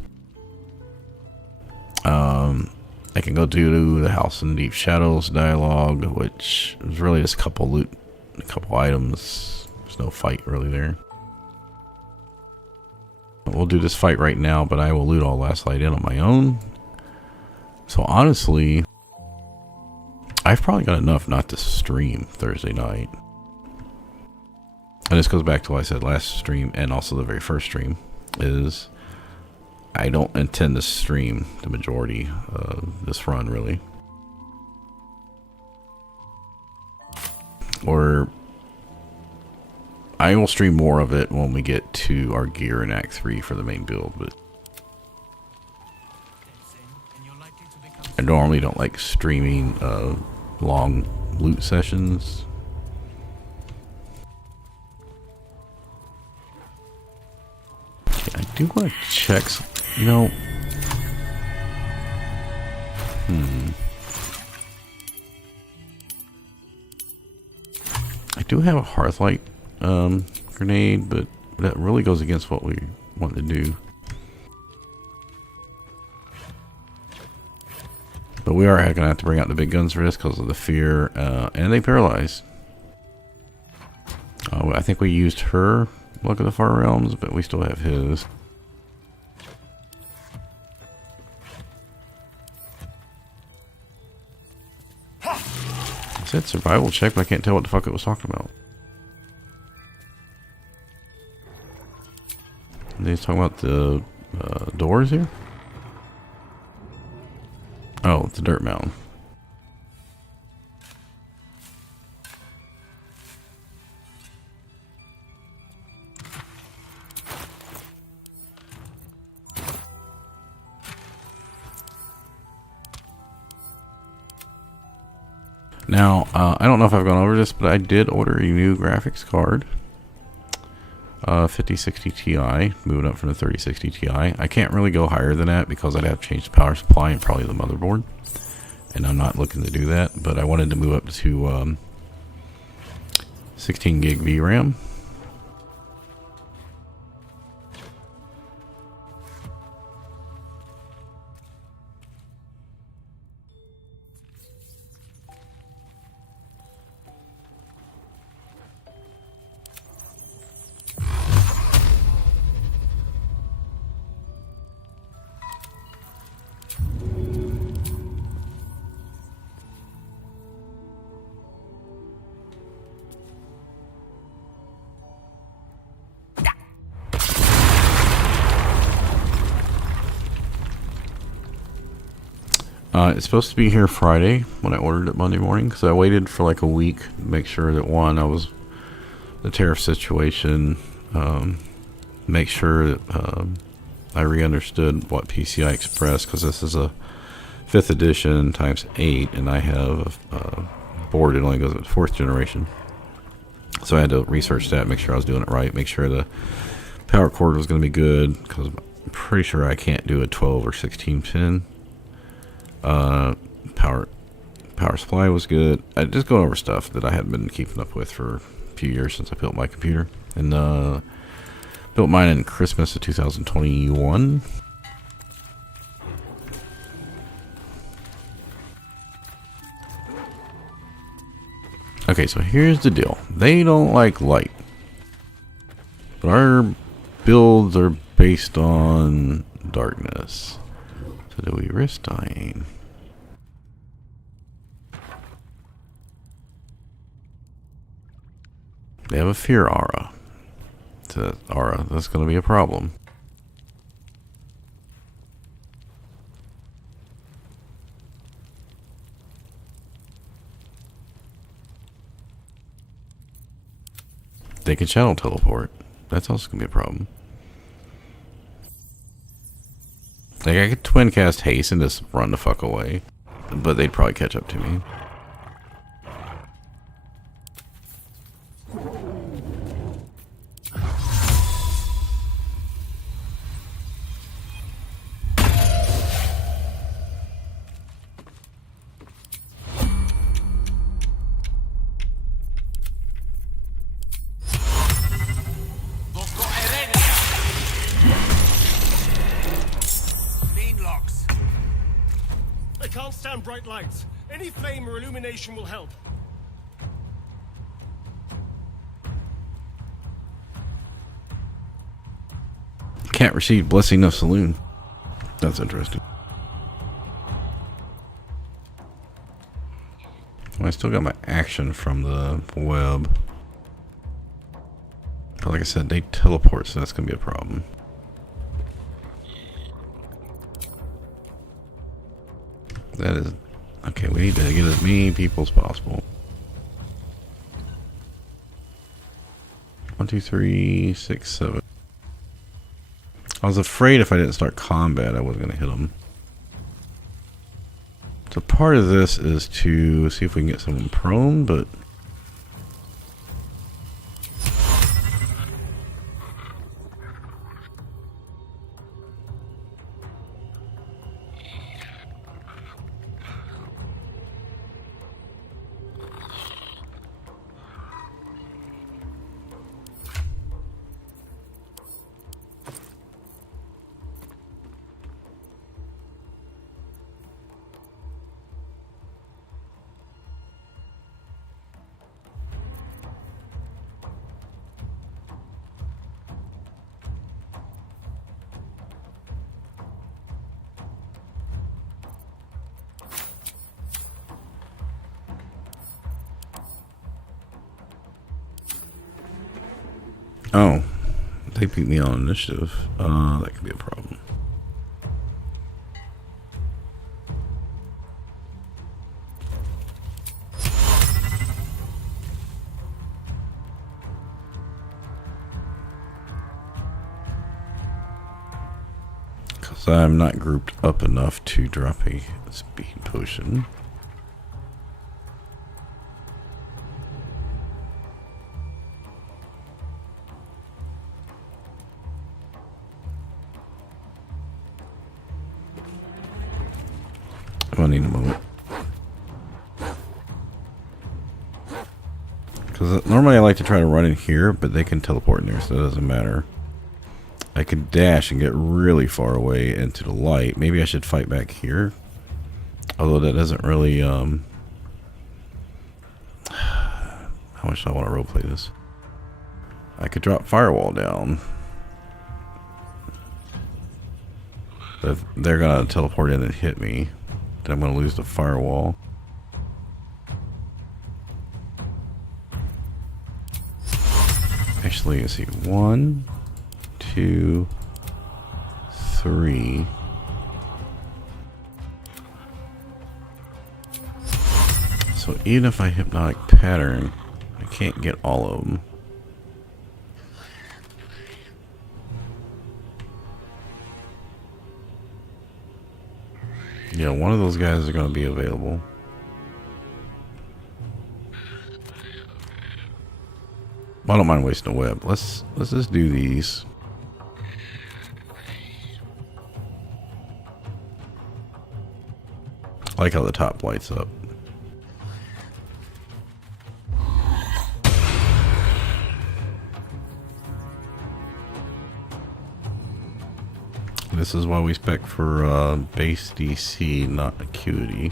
I can go do the House in Deep Shadows dialogue, which is really just a couple loot, a couple items. There's no fight really there. We'll do this fight right now, but I will loot all Last Light In on my own. So honestly, I've probably got enough not to stream Thursday night. And this goes back to what I said last stream and also the very first stream, is I don't intend to stream the majority of this run, really. Or I will stream more of it when we get to our gear in Act 3 for the main build, but I normally don't like streaming long loot sessions. Okay, I do want to check some, you know. I do have a Hearthlight grenade, but that really goes against what we want to do. But we are going to have to bring out the big guns for this because of the fear, and they paralyze. I think we used her Luck of the Far Realms, but we still have his. It said survival check, but I can't tell what the fuck it was talking about. He's talking about the doors here? Oh, it's a dirt mound. Now, I don't know if I've gone over this, but I did order a new graphics card. 5060 Ti, moving up from the 3060 Ti. I can't really go higher than that because I'd have to change the power supply and probably the motherboard. And I'm not looking to do that, but I wanted to move up to 16 gig VRAM. It's supposed to be here Friday when I ordered it Monday morning, because I waited for like a week to make sure that the tariff situation, make sure that I re-understood what PCI Express, because this is a 5th edition times 8, and I have a board that only goes up to 4th generation. So I had to research that, make sure I was doing it right, make sure the power cord was going to be good, because I'm pretty sure I can't do a 12 or 16 pin. Power supply was good. I just going over stuff that I hadn't been keeping up with for a few years since I built my computer, and built mine in Christmas of 2021. Okay, so here's the deal. They don't like light, but our builds are based on darkness. So do we risk dying? They have a fear aura. To aura, that's going to be a problem. they can shadow teleport. That's also gonna be a problem. Like, I could twin cast haste and just run the fuck away, but they'd probably catch up to me. I can't stand bright lights. Any flame or illumination will help. Can't receive blessing of saloon. That's interesting. Well, I still got my action from the web. But like I said, they teleport, so that's gonna be a problem. That is okay. We need to get as many people as possible. 1, 2, 3, 6, 7. I was afraid if I didn't start combat, I wasn't going to hit them. So part of this is to see if we can get someone prone, but oh, they beat me on initiative. That could be a problem. Because I'm not grouped up enough to drop a speed potion. I need a moment. Because normally I like to try to run in here, but they can teleport in there, so it doesn't matter. I could dash and get really far away into the light. Maybe I should fight back here. Although that doesn't really, how much do I want to roleplay this? I could drop firewall down. But if they're gonna teleport in and hit me, then I'm going to lose the firewall. Actually, let's see. 1, 2, 3. So even if I hypnotic pattern, I can't get all of them. Yeah, one of those guys are going to be available. I don't mind wasting a web. Let's just do these. I like how the top lights up. This is why we spec for base DC, not acuity.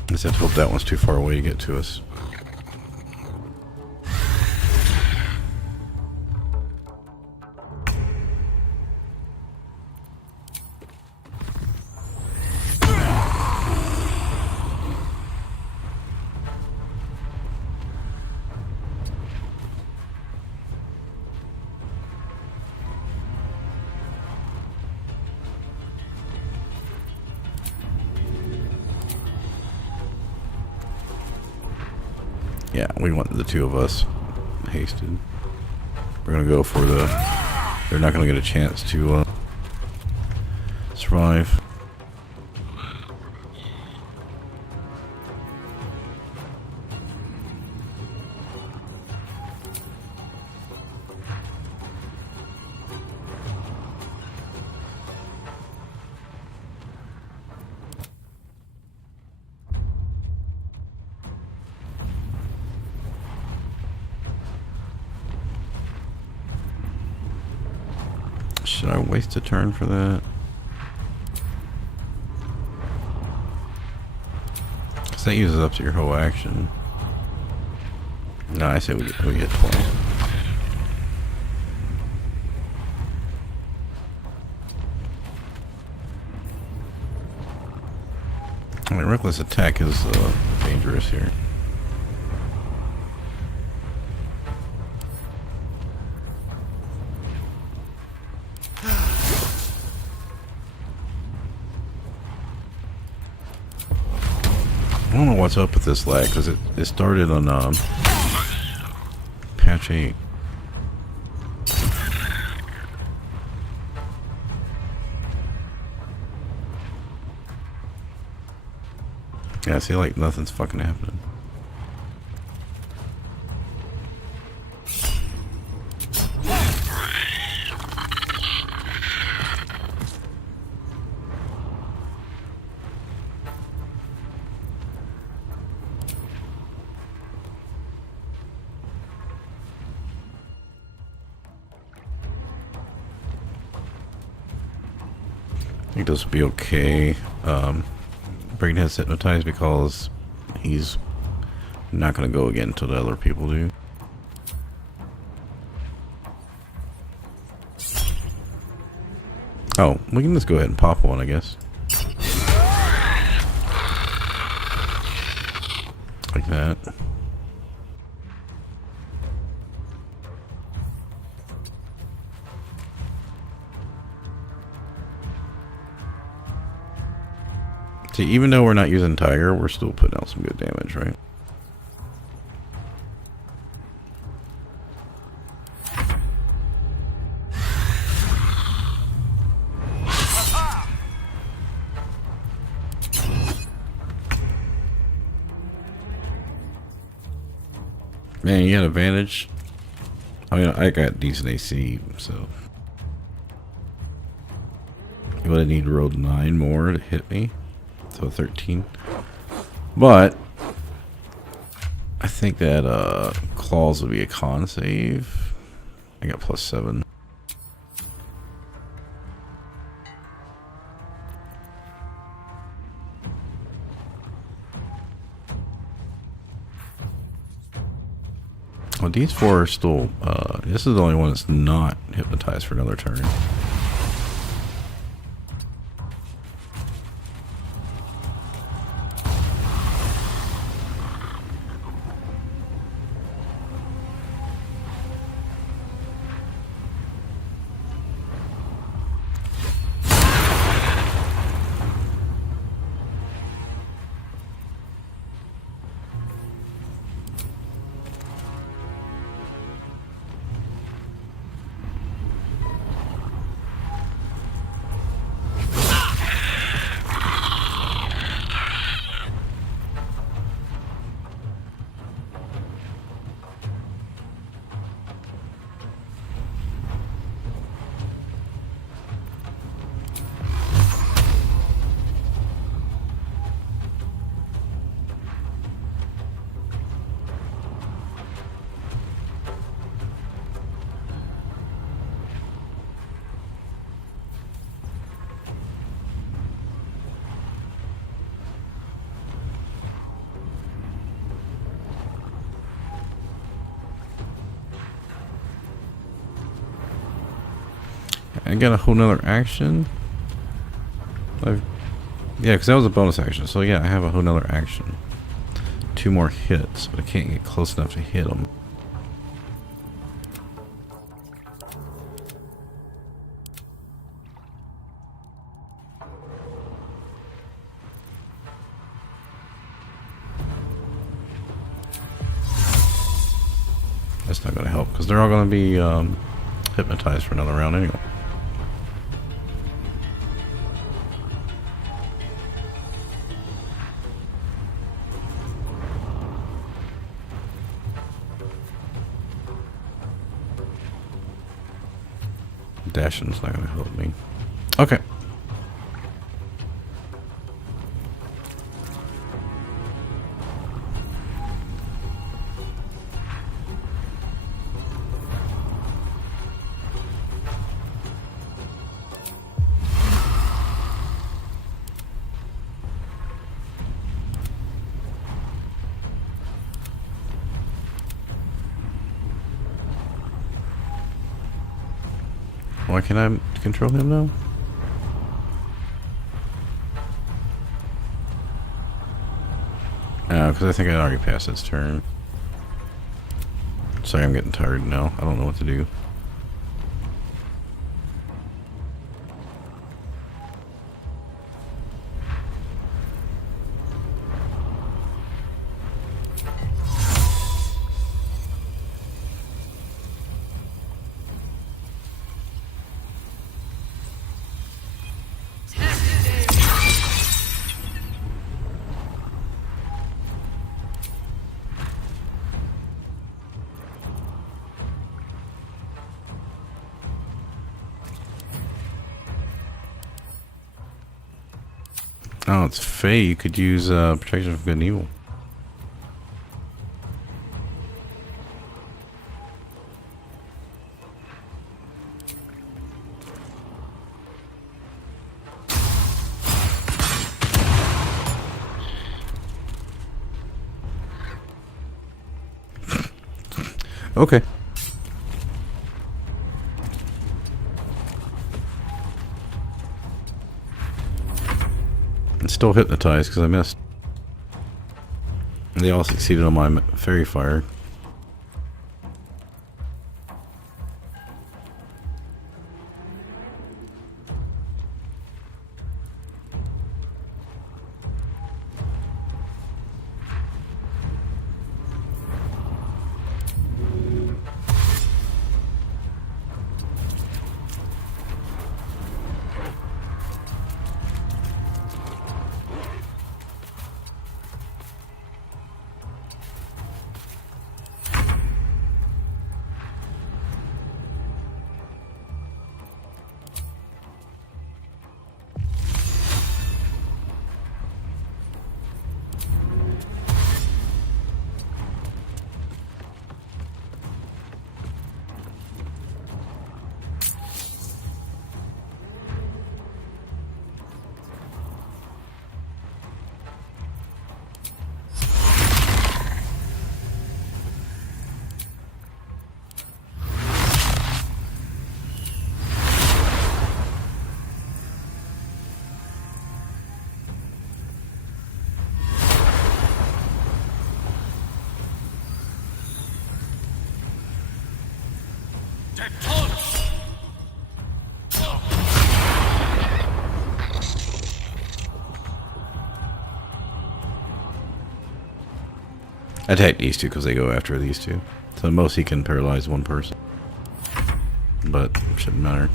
I just have to hope that one's too far away to get to us. Yeah, we want the two of us hasted. We're gonna go for the... They're not gonna get a chance to survive. Should I waste a turn for that? Because that uses up to your whole action. No, I say we get 20. I mean, reckless attack is dangerous here. I don't know what's up with this lag, because it started on patch 8. Yeah, I see, like, nothing's fucking happening. I think this will be okay. Brain has hypnotized because he's not going to go again until the other people do. Oh, we can just go ahead and pop one, I guess. Like that. See, even though we're not using Tiger, we're still putting out some good damage, right? Man, you had advantage. I mean, I got decent AC, so you would need to roll 9 more to hit me. So 13. But I think that claws would be a con save. I got +7. Well, these 4 are still this is the only one that's not hypnotized for another turn. I got a whole nother action. Yeah, because that was a bonus action. So yeah, I have a whole nother action. 2 more hits, but I can't get close enough to hit them. that's not going to help because they're all going to be hypnotized for another round anyway. Dashing's not going to help me. Okay. Why can't I control him now? Because I think I already passed its turn. Sorry, I'm getting tired now. I don't know what to do. Oh, it's Faye. You could use protection from good and evil. Okay. It's still hypnotized because I missed. They all succeeded on my fairy fire. I attack these two because they go after these two. So most he can paralyze one person. But shouldn't matter.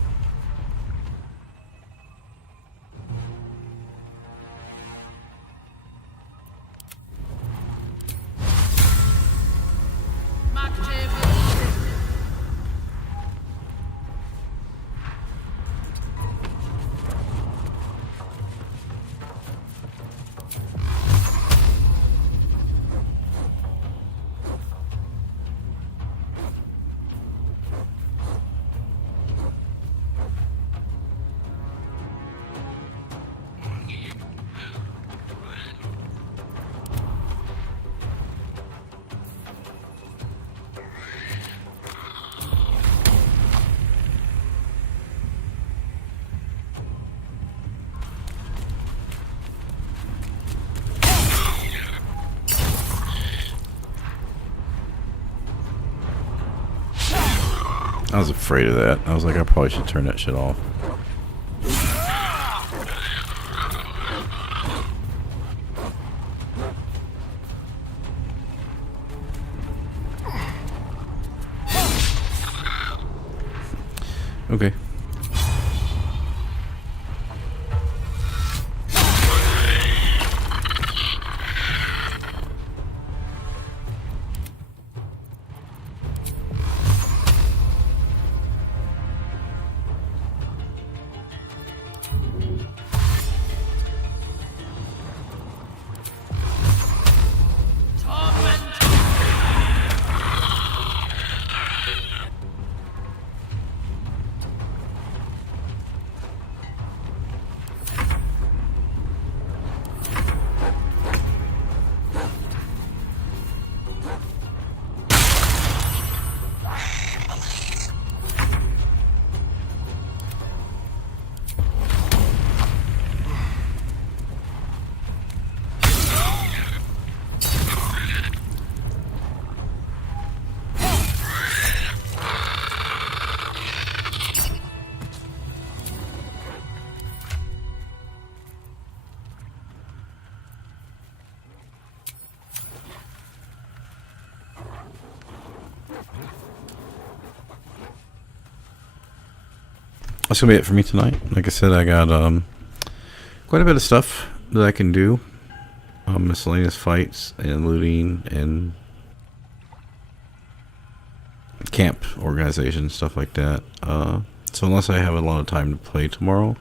I was afraid of that. I was like, I probably should turn that shit off. that's gonna be it for me tonight. Like I said, I got quite a bit of stuff that I can do. Miscellaneous fights and looting and camp organization, stuff like that. So unless I have a lot of time to play tomorrow,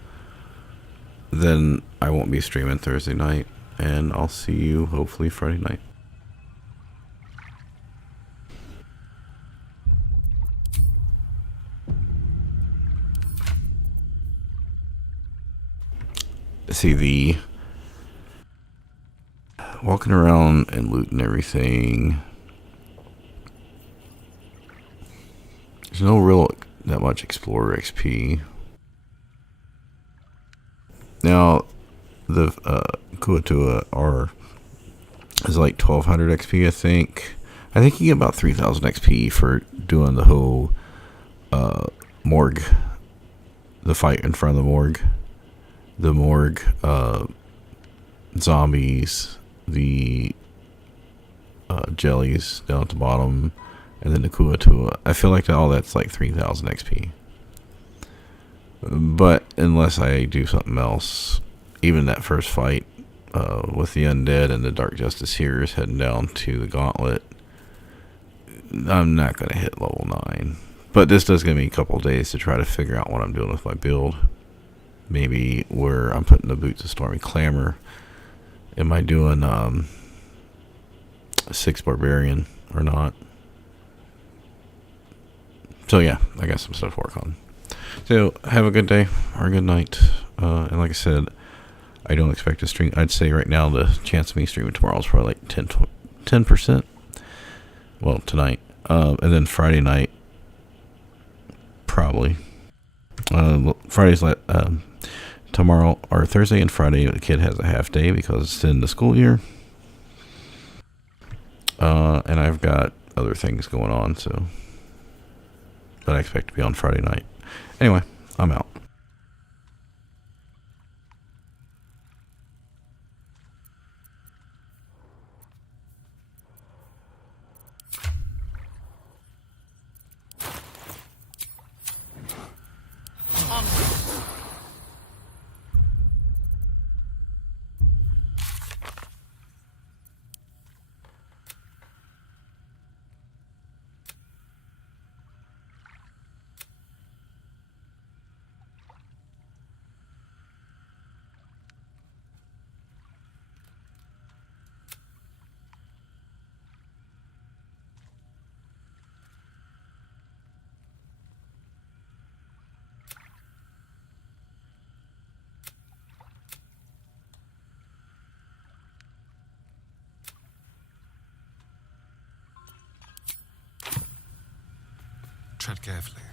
then I won't be streaming Thursday night, and I'll see you hopefully Friday night. See, the walking around and looting everything, there's no real that much Explorer XP. Now, the Kuatua R is like 1200 XP, I think. I think you get about 3000 XP for doing the whole morgue, the fight in front of the morgue, zombies, the jellies down at the bottom, and then the Kuatua. I feel like all that's like 3000 XP. But unless I do something else, even that first fight with the undead and the Dark Justice Heroes heading down to the Gauntlet, I'm not going to hit level 9. But this does give me a couple of days to try to figure out what I'm doing with my build. Maybe where I'm putting the Boots of Stormy Clamor. Am I doing a 6 Barbarian or not? So yeah, I got some stuff to work on. So have a good day or a good night. And like I said, I don't expect to stream. I'd say right now the chance of me streaming tomorrow is probably like 10%. Well, tonight. And then Friday night, probably. Friday's tomorrow or Thursday and Friday, the kid has a half day because it's in the school year. And I've got other things going on, so that I expect to be on Friday night. Anyway, I'm out. Tread carefully.